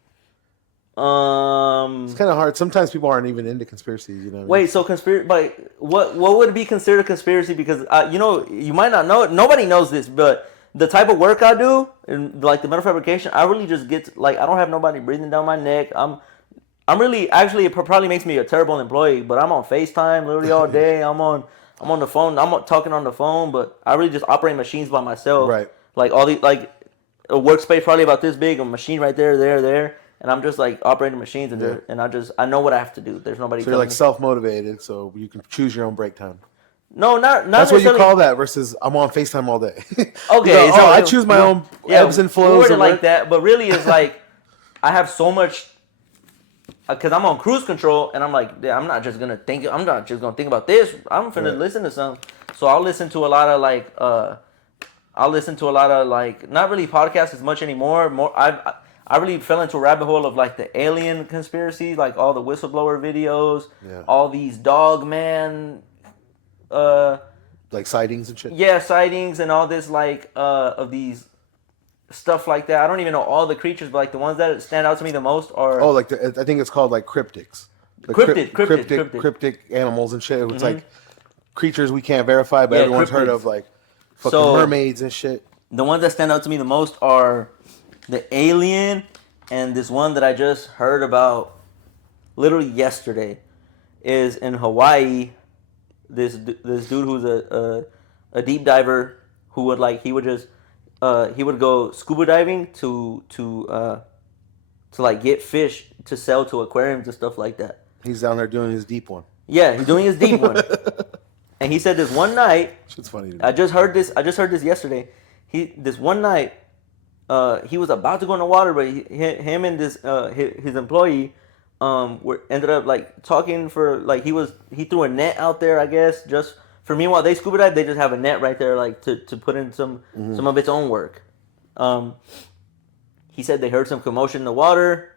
It's kind of hard. Sometimes people aren't even into conspiracies. You know. What I mean? Wait, so conspiracy? Like, what would be considered a conspiracy? Because you might not know it. Nobody knows this, but the type of work I do, and like the metal fabrication, I really just get like I don't have nobody breathing down my neck. I'm really actually it probably makes me a terrible employee, but I'm on FaceTime literally all day. I'm on the phone. I'm talking on the phone, but I really just operate machines by myself. Right. Like all these like a workspace probably about this big, a machine right there. And I'm just like operating machines, and I know what I have to do. There's nobody. So you're like self motivated, so you can choose your own break time. No, not That's what you necessarily. call that versus I'm on FaceTime all day. Okay, You know, so I choose my own ebbs and flows. Word it of like work. that, but really it's like I have so much because I'm on cruise control, and I'm like, yeah, I'm not just gonna think about this. I'm finna listen to something. So I'll listen to a lot of like not really podcasts as much anymore. I really fell into a rabbit hole of like the alien conspiracies, like all the whistleblower videos, all these dog man, like sightings and shit. yeah, sightings and all this like of these stuff like that. I don't even know all the creatures, but like the ones that stand out to me the most are like I think it's called like cryptics. Like cryptic animals and shit. It's like creatures we can't verify, but everyone's heard of, like fucking mermaids and shit. The ones that stand out to me the most are the alien and this one that I just heard about literally yesterday is in Hawaii. This dude who's a deep diver who would he would go scuba diving to like get fish to sell to aquariums and stuff like that. He's down there doing his deep one. Yeah, he's doing his deep one. And he said this one night. Shit's funny to me. I just heard this yesterday. This one night, he was about to go in the water, but him and this his employee ended up like talking for like he threw a net out there, I guess, just for me while they scuba dive. They just have a net right there like to put in some of its own work. He said they heard some commotion in the water,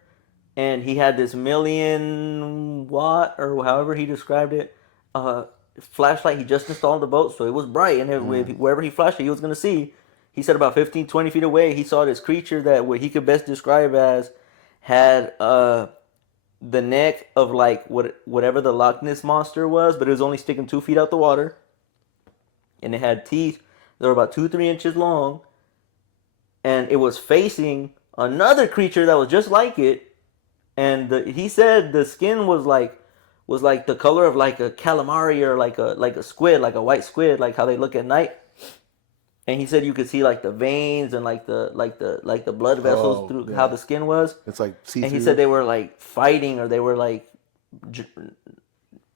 and he had this 1,000,000 watt or however he described it flashlight he just installed on the boat, so it was bright, and wherever he flashed it, he was gonna see. He said about 15, 20 feet away, he saw this creature that what he could best describe as had the neck of like whatever the Loch Ness monster was, but it was only sticking 2 feet out the water, and it had teeth that were about 2-3 inches long, and it was facing another creature that was just like it, and he said the skin was like the color of like a calamari or like a squid, like a white squid, like how they look at night. And he said you could see like the veins and like the blood vessels through how the skin was. It's like see-through. And he said they were like fighting, or they were like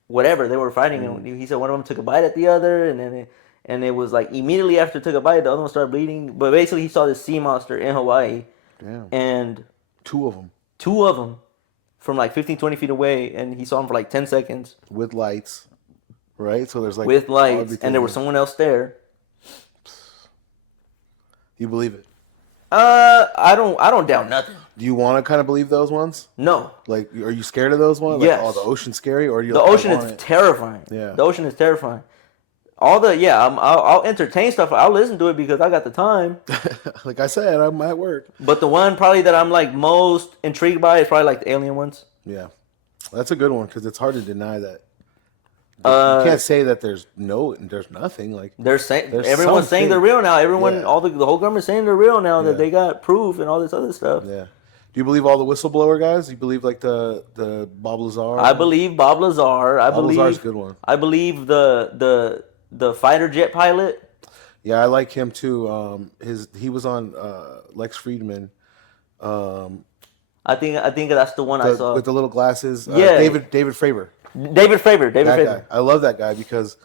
whatever they were fighting. And he said one of them took a bite at the other, and then it was like immediately after it took a bite, the other one started bleeding. But basically, he saw this sea monster in Hawaii. Damn. And two of them from like 15, 20 feet away, and he saw them for like 10 seconds with lights, right? So there's like with lights, and there was someone else there. You believe it? I don't doubt nothing. Do you want to kind of believe those ones? No. Like, are you scared of those ones? Yes. Like, oh, the ocean's scary, or the ocean is terrifying. Yeah. The ocean is terrifying. I'll entertain stuff. I'll listen to it because I got the time. Like I said, I'm at work. But the one probably that I'm like most intrigued by is probably like the alien ones. Yeah, that's a good one because it's hard to deny that. You can't say that there's nothing. Like everyone's saying they're real now. Everyone, all the whole government's saying they're real now, that they got proof and all this other stuff. Yeah. Do you believe all the whistleblower guys? Do you believe like the Bob Lazar? I believe Bob Lazar. Lazar's a good one. I believe the fighter jet pilot. Yeah, I like him too. He was on Lex Friedman. I think that's the one I saw with the little glasses. Yeah, David Fravor. David Fravor. Guy. I love that guy because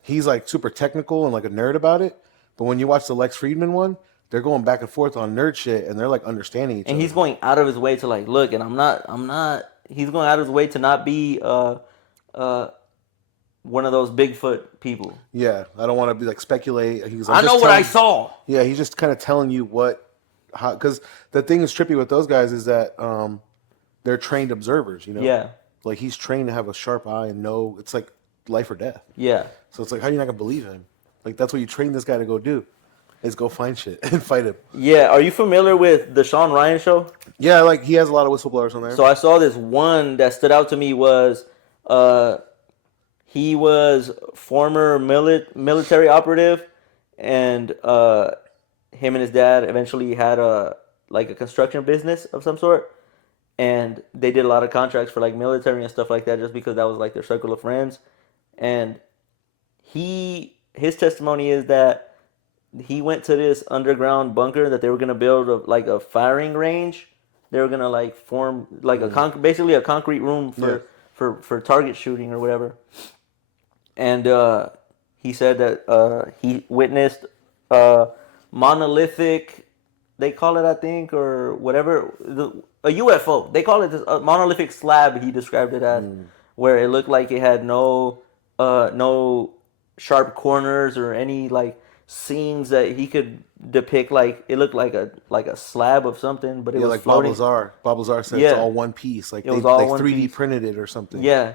he's like super technical and like a nerd about it. But when you watch the Lex Friedman one, they're going back and forth on nerd shit, and they're like understanding each other. And he's going out of his way to like look, and I'm not. He's going out of his way to not be one of those Bigfoot people. Yeah, I don't want to be like speculate. I know what I saw. Yeah, he's just kind of telling you because the thing that's trippy with those guys is that they're trained observers. You know. Yeah. Like he's trained to have a sharp eye and know it's like life or death. Yeah. So it's like, how are you not gonna believe him? Like that's what you train this guy to go do, is go find shit and fight him. Yeah. Are you familiar with the Sean Ryan show? Yeah, like he has a lot of whistleblowers on there. So I saw this one that stood out to me was he was former military operative, and him and his dad eventually had a construction business of some sort. And they did a lot of contracts for like military and stuff like that, just because that was like their circle of friends. And his testimony is that he went to this underground bunker that they were gonna build a firing range. They were gonna like form like basically a concrete room for target shooting or whatever. And he said that he witnessed monolithic, they call it, I think, or whatever, a UFO. They call it a monolithic slab. He described it as, where it looked like it had no sharp corners or any like seams that he could depict. Like it looked like a slab of something, but it was like floating. Bob Lazar said it's all one piece. Like they 3D printed it or something. Yeah,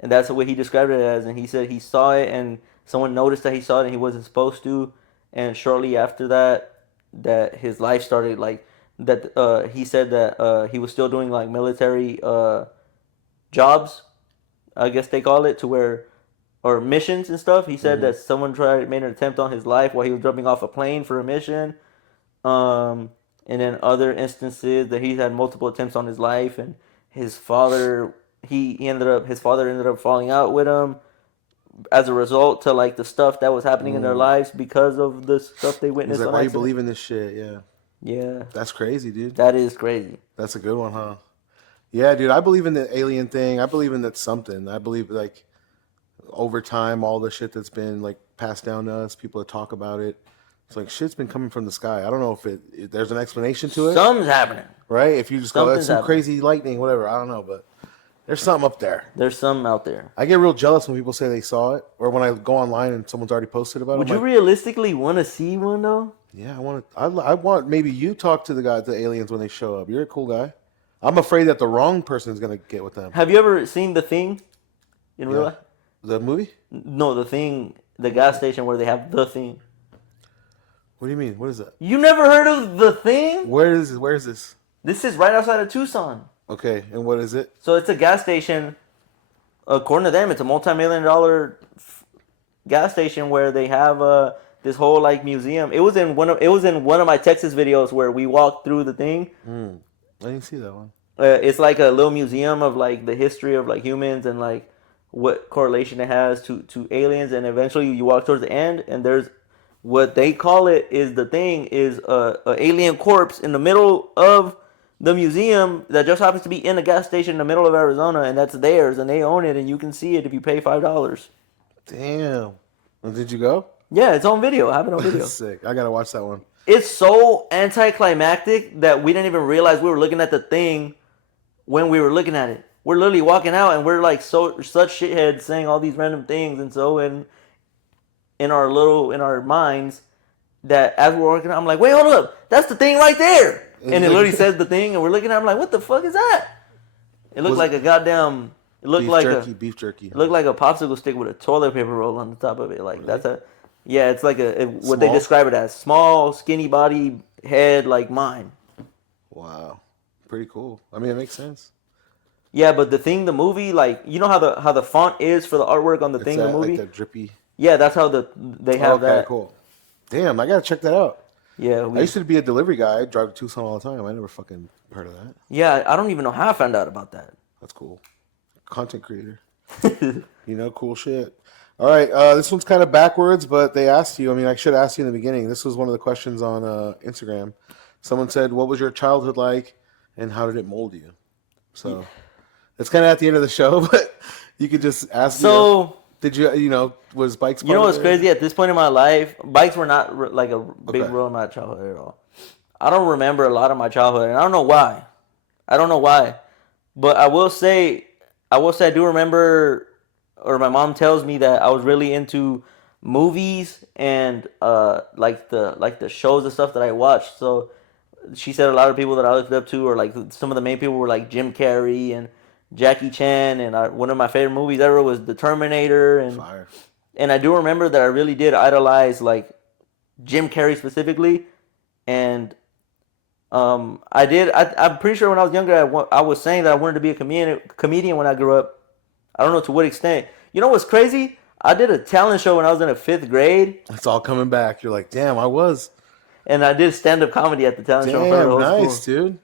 and that's what he described it as. And he said he saw it, and someone noticed that he saw it, and he wasn't supposed to. And shortly after that his life started like. That he said that he was still doing like military jobs, I guess they call it, or missions and stuff. He said that someone made an attempt on his life while he was jumping off a plane for a mission, and then other instances that he's had multiple attempts on his life, and his father ended up falling out with him as a result to like the stuff that was happening in their lives because of the stuff they witnessed. He's like, why you believe in this shit? Yeah. Yeah. That's crazy, dude. That is crazy. That's a good one, huh? Yeah, dude. I believe in the alien thing. I believe in that something. I believe like over time, all the shit that's been like passed down to us, people that talk about it. It's like shit's been coming from the sky. I don't know if there's an explanation to it. Something's happening. Right? If you just go, that's some crazy lightning, whatever. I don't know, but there's something up there. There's something out there. I get real jealous when people say they saw it, or when I go online and someone's already posted about it. Would you realistically want to see one though? Yeah, I want maybe you talk to the aliens when they show up. You're a cool guy. I'm afraid that the wrong person is gonna get with them. Have you ever seen The Thing in real life? The movie? No, the thing, the gas station where they have the thing. What do you mean? What is that? You never heard of the thing? Where is this? This is right outside of Tucson. Okay, and what is it? So it's a gas station. According to them, it's a multi-million-dollar gas station where they have this whole like museum. It was in one of my Texas videos where we walked through the thing. I didn't see that one. It's like a little museum of like the history of like humans and like what correlation it has to aliens. And eventually you walk towards the end and there's what they call it is the thing is a alien corpse in the middle of the museum that just happens to be in a gas station in the middle of Arizona, and that's theirs, and they own it, and you can see it if you pay $5. Damn. And did you go? Yeah, it's on video. I have it on video. Sick. I gotta watch that one. It's so anticlimactic that we didn't even realize we were looking at the thing when we were looking at it. We're literally walking out, and we're like such shitheads saying all these random things, and so in our minds that as we're working, I'm like, wait, hold up, that's the thing right there. And it literally says the thing, and we're looking at it, I'm like, what the fuck is that? It looked like a goddamn... It looked beef jerky. It looked like a popsicle stick with a toilet paper roll on the top of it. Like, really? That's a... Yeah, it's like what small? They describe it as. Small, skinny body, head like mine. Wow. Pretty cool. I mean, it makes sense. Yeah, but the thing, the movie, like, you know how the font is for the artwork on the thing, the movie? Like that drippy... Yeah, that's how they have that. Okay, cool. Damn, I gotta check that out. Yeah, I used to be a delivery guy. I drive to Tucson all the time. I never fucking heard of that. Yeah, I don't even know how I found out about that. That's cool. Content creator. Cool shit. All right, this one's kind of backwards, but they asked you. I mean, I should ask you in the beginning. This was one of the questions on Instagram. Someone said, what was your childhood like, and how did it mold you? So, it's kind of at the end of the show, but you could just ask. So... Did you, was bikes... You know what's crazy? At this point in my life, bikes were not like a big role in my childhood at all. I don't remember a lot of my childhood, and I don't know why. But I will say I do remember, or my mom tells me that I was really into movies and like the shows and stuff that I watched. So she said a lot of people that I looked up to, or like some of the main people were like Jim Carrey and Jackie Chan, and one of my favorite movies ever was The Terminator, and Fire. And I do remember that I really did idolize like Jim Carrey specifically, and I'm pretty sure when I was younger I was saying that I wanted to be a comedian when I grew up. I don't know to what extent. You know what's crazy? I did a talent show when I was in the 5th grade. It's all coming back. You're like, damn, I was. And I did stand-up comedy at the talent show. Damn, nice, dude.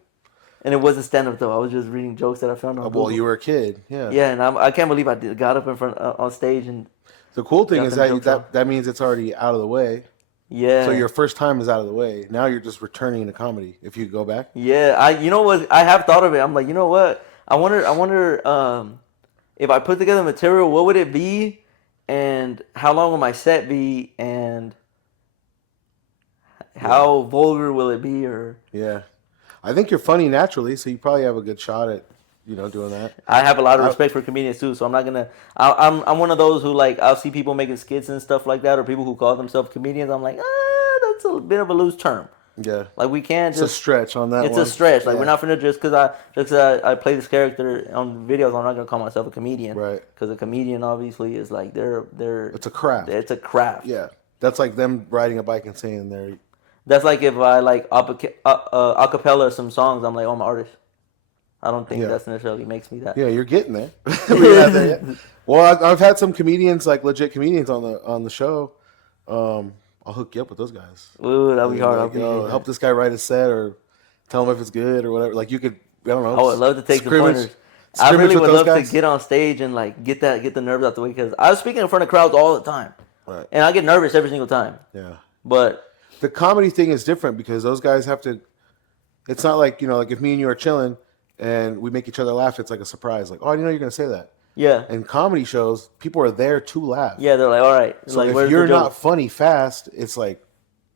And it wasn't stand-up, though. I was just reading jokes that I found on Google. Well, you were a kid, yeah. Yeah, and I can't believe I got up in front on stage. And the cool thing is that means it's already out of the way. Yeah. So your first time is out of the way. Now you're just returning to comedy if you go back. Yeah, you know what? I have thought of it. I'm like, you know what? I wonder if I put together material, what would it be? And how long will my set be? And how vulgar will it be? Or yeah. I think you're funny naturally, so you probably have a good shot at, doing that. I have a lot of respect for comedians too, so I'm not gonna. I'm one of those who like I'll see people making skits and stuff like that, or people who call themselves comedians. I'm like, that's a bit of a loose term. Yeah. Like we can't. It's a stretch on that. It's a stretch. Like we're not finna just because I play this character on videos. I'm not gonna call myself a comedian. Right. Because a comedian obviously is like they're. It's a craft. It's a craft. Yeah. That's like them riding a bike and saying they're. That's like if I like acapella some songs, I'm like, oh, I'm an artist. I don't think that necessarily makes me that. Yeah, you're getting there. We're not there yet. Well, I've had some comedians, like legit comedians, on the show. I'll hook you up with those guys. Ooh, that'd be hard. Like, help this guy write a set, or tell him if it's good, or whatever. Like you could, I don't know. I would love to take some pointers. I really would love to get on stage and like get the nerves out the way, because I was speaking in front of crowds all the time, right? And I get nervous every single time. Yeah, but. The comedy thing is different because those guys have to. It's not like like if me and you are chilling and we make each other laugh, it's like a surprise. Like, oh, I didn't know you're gonna say that. Yeah. And comedy shows, people are there to laugh. Yeah, they're like, all right. So like, if you're not funny fast, it's like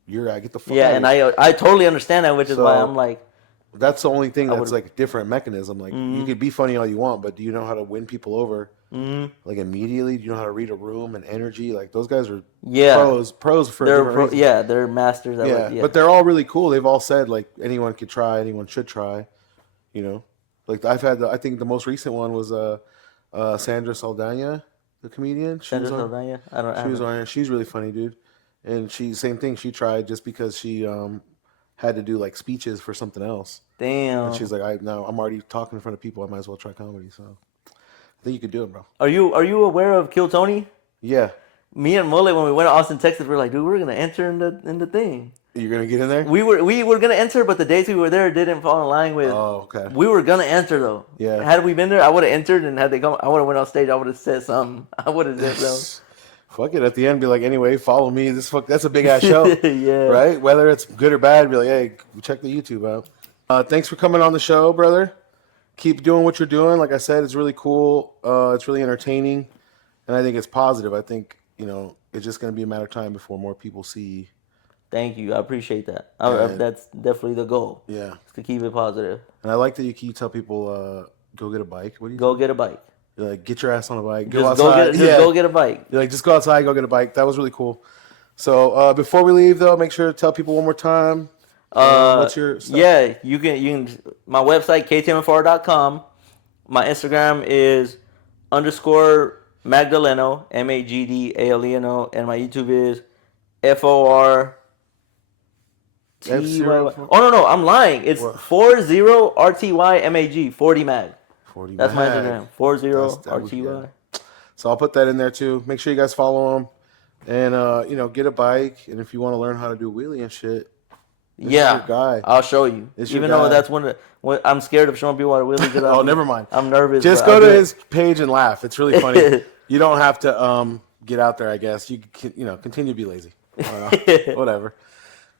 I get the fuck. Yeah, out and of I totally understand that, which is why I'm like. That's the only thing that's like a different mechanism. Like you could be funny all you want, but do you know how to win people over? Like immediately, do you know how to read a room and energy? Like those guys are pros for reason. Yeah, they're masters. But they're all really cool. They've all said like anyone could try, anyone should try. Like I've had I think the most recent one was Sandra Saldana. the comedian. She Sandra was on. Saldana? I don't She was know. on. She's really funny, dude. And same thing. She tried just because she had to do like speeches for something else. Damn. And she's like, I'm already talking in front of people. I might as well try comedy. So I think you could do it, bro. Are you aware of Kill Tony? Yeah. Me and Mullet, when we went to Austin, Texas, we were like, dude, we're gonna enter in the thing. You're gonna get in there? We were gonna enter, but the dates we were there didn't fall in line with. Oh, okay. We were gonna enter though. Yeah. Had we been there, I would have entered, and had they come, I would have went on stage. I would have said something. I would have said something. Fuck it. At the end, be like, anyway, follow me. That's a big ass show. Yeah. Right? Whether it's good or bad, be like, hey, check the YouTube out. Thanks for coming on the show, brother. Keep doing what you're doing. Like I said, it's really cool. It's really entertaining, and I think it's positive. I think it's just going to be a matter of time before more people see. Thank you. I appreciate that. And- That's definitely the goal. Yeah. Is to keep it positive. And I like that you tell people, go get a bike. What do you Go get a bike. You're like, get your ass on a bike. Just go get a bike. You're like, just go outside, go get a bike. That was really cool. So before we leave, though, make sure to tell people one more time. What's your stuff? Yeah, you can my website, ktmfr.com. My Instagram is _Magdaleno, Magdaleno, and my YouTube is FOR. F0. Oh no, I'm lying. It's 40RTYMAG, 40 mag. 40 That's my mag. Instagram. That was 40RTY. good. So I'll put that in there too. Make sure you guys follow them, and get a bike. And if you want to learn how to do wheelie and shit, this is your guy. I'll show you. It's your Even though guy. that's when I'm scared of showing people how to wheelie. Oh, never mind. I'm nervous. Just but go I'll to do it. his page and laugh. It's really funny. You don't have to get out there. I guess you can, continue to be lazy. Whatever.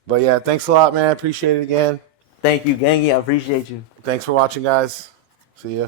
But yeah, thanks a lot, man. Appreciate it again. Thank you, Gangy. I appreciate you. Thanks for watching, guys. See ya.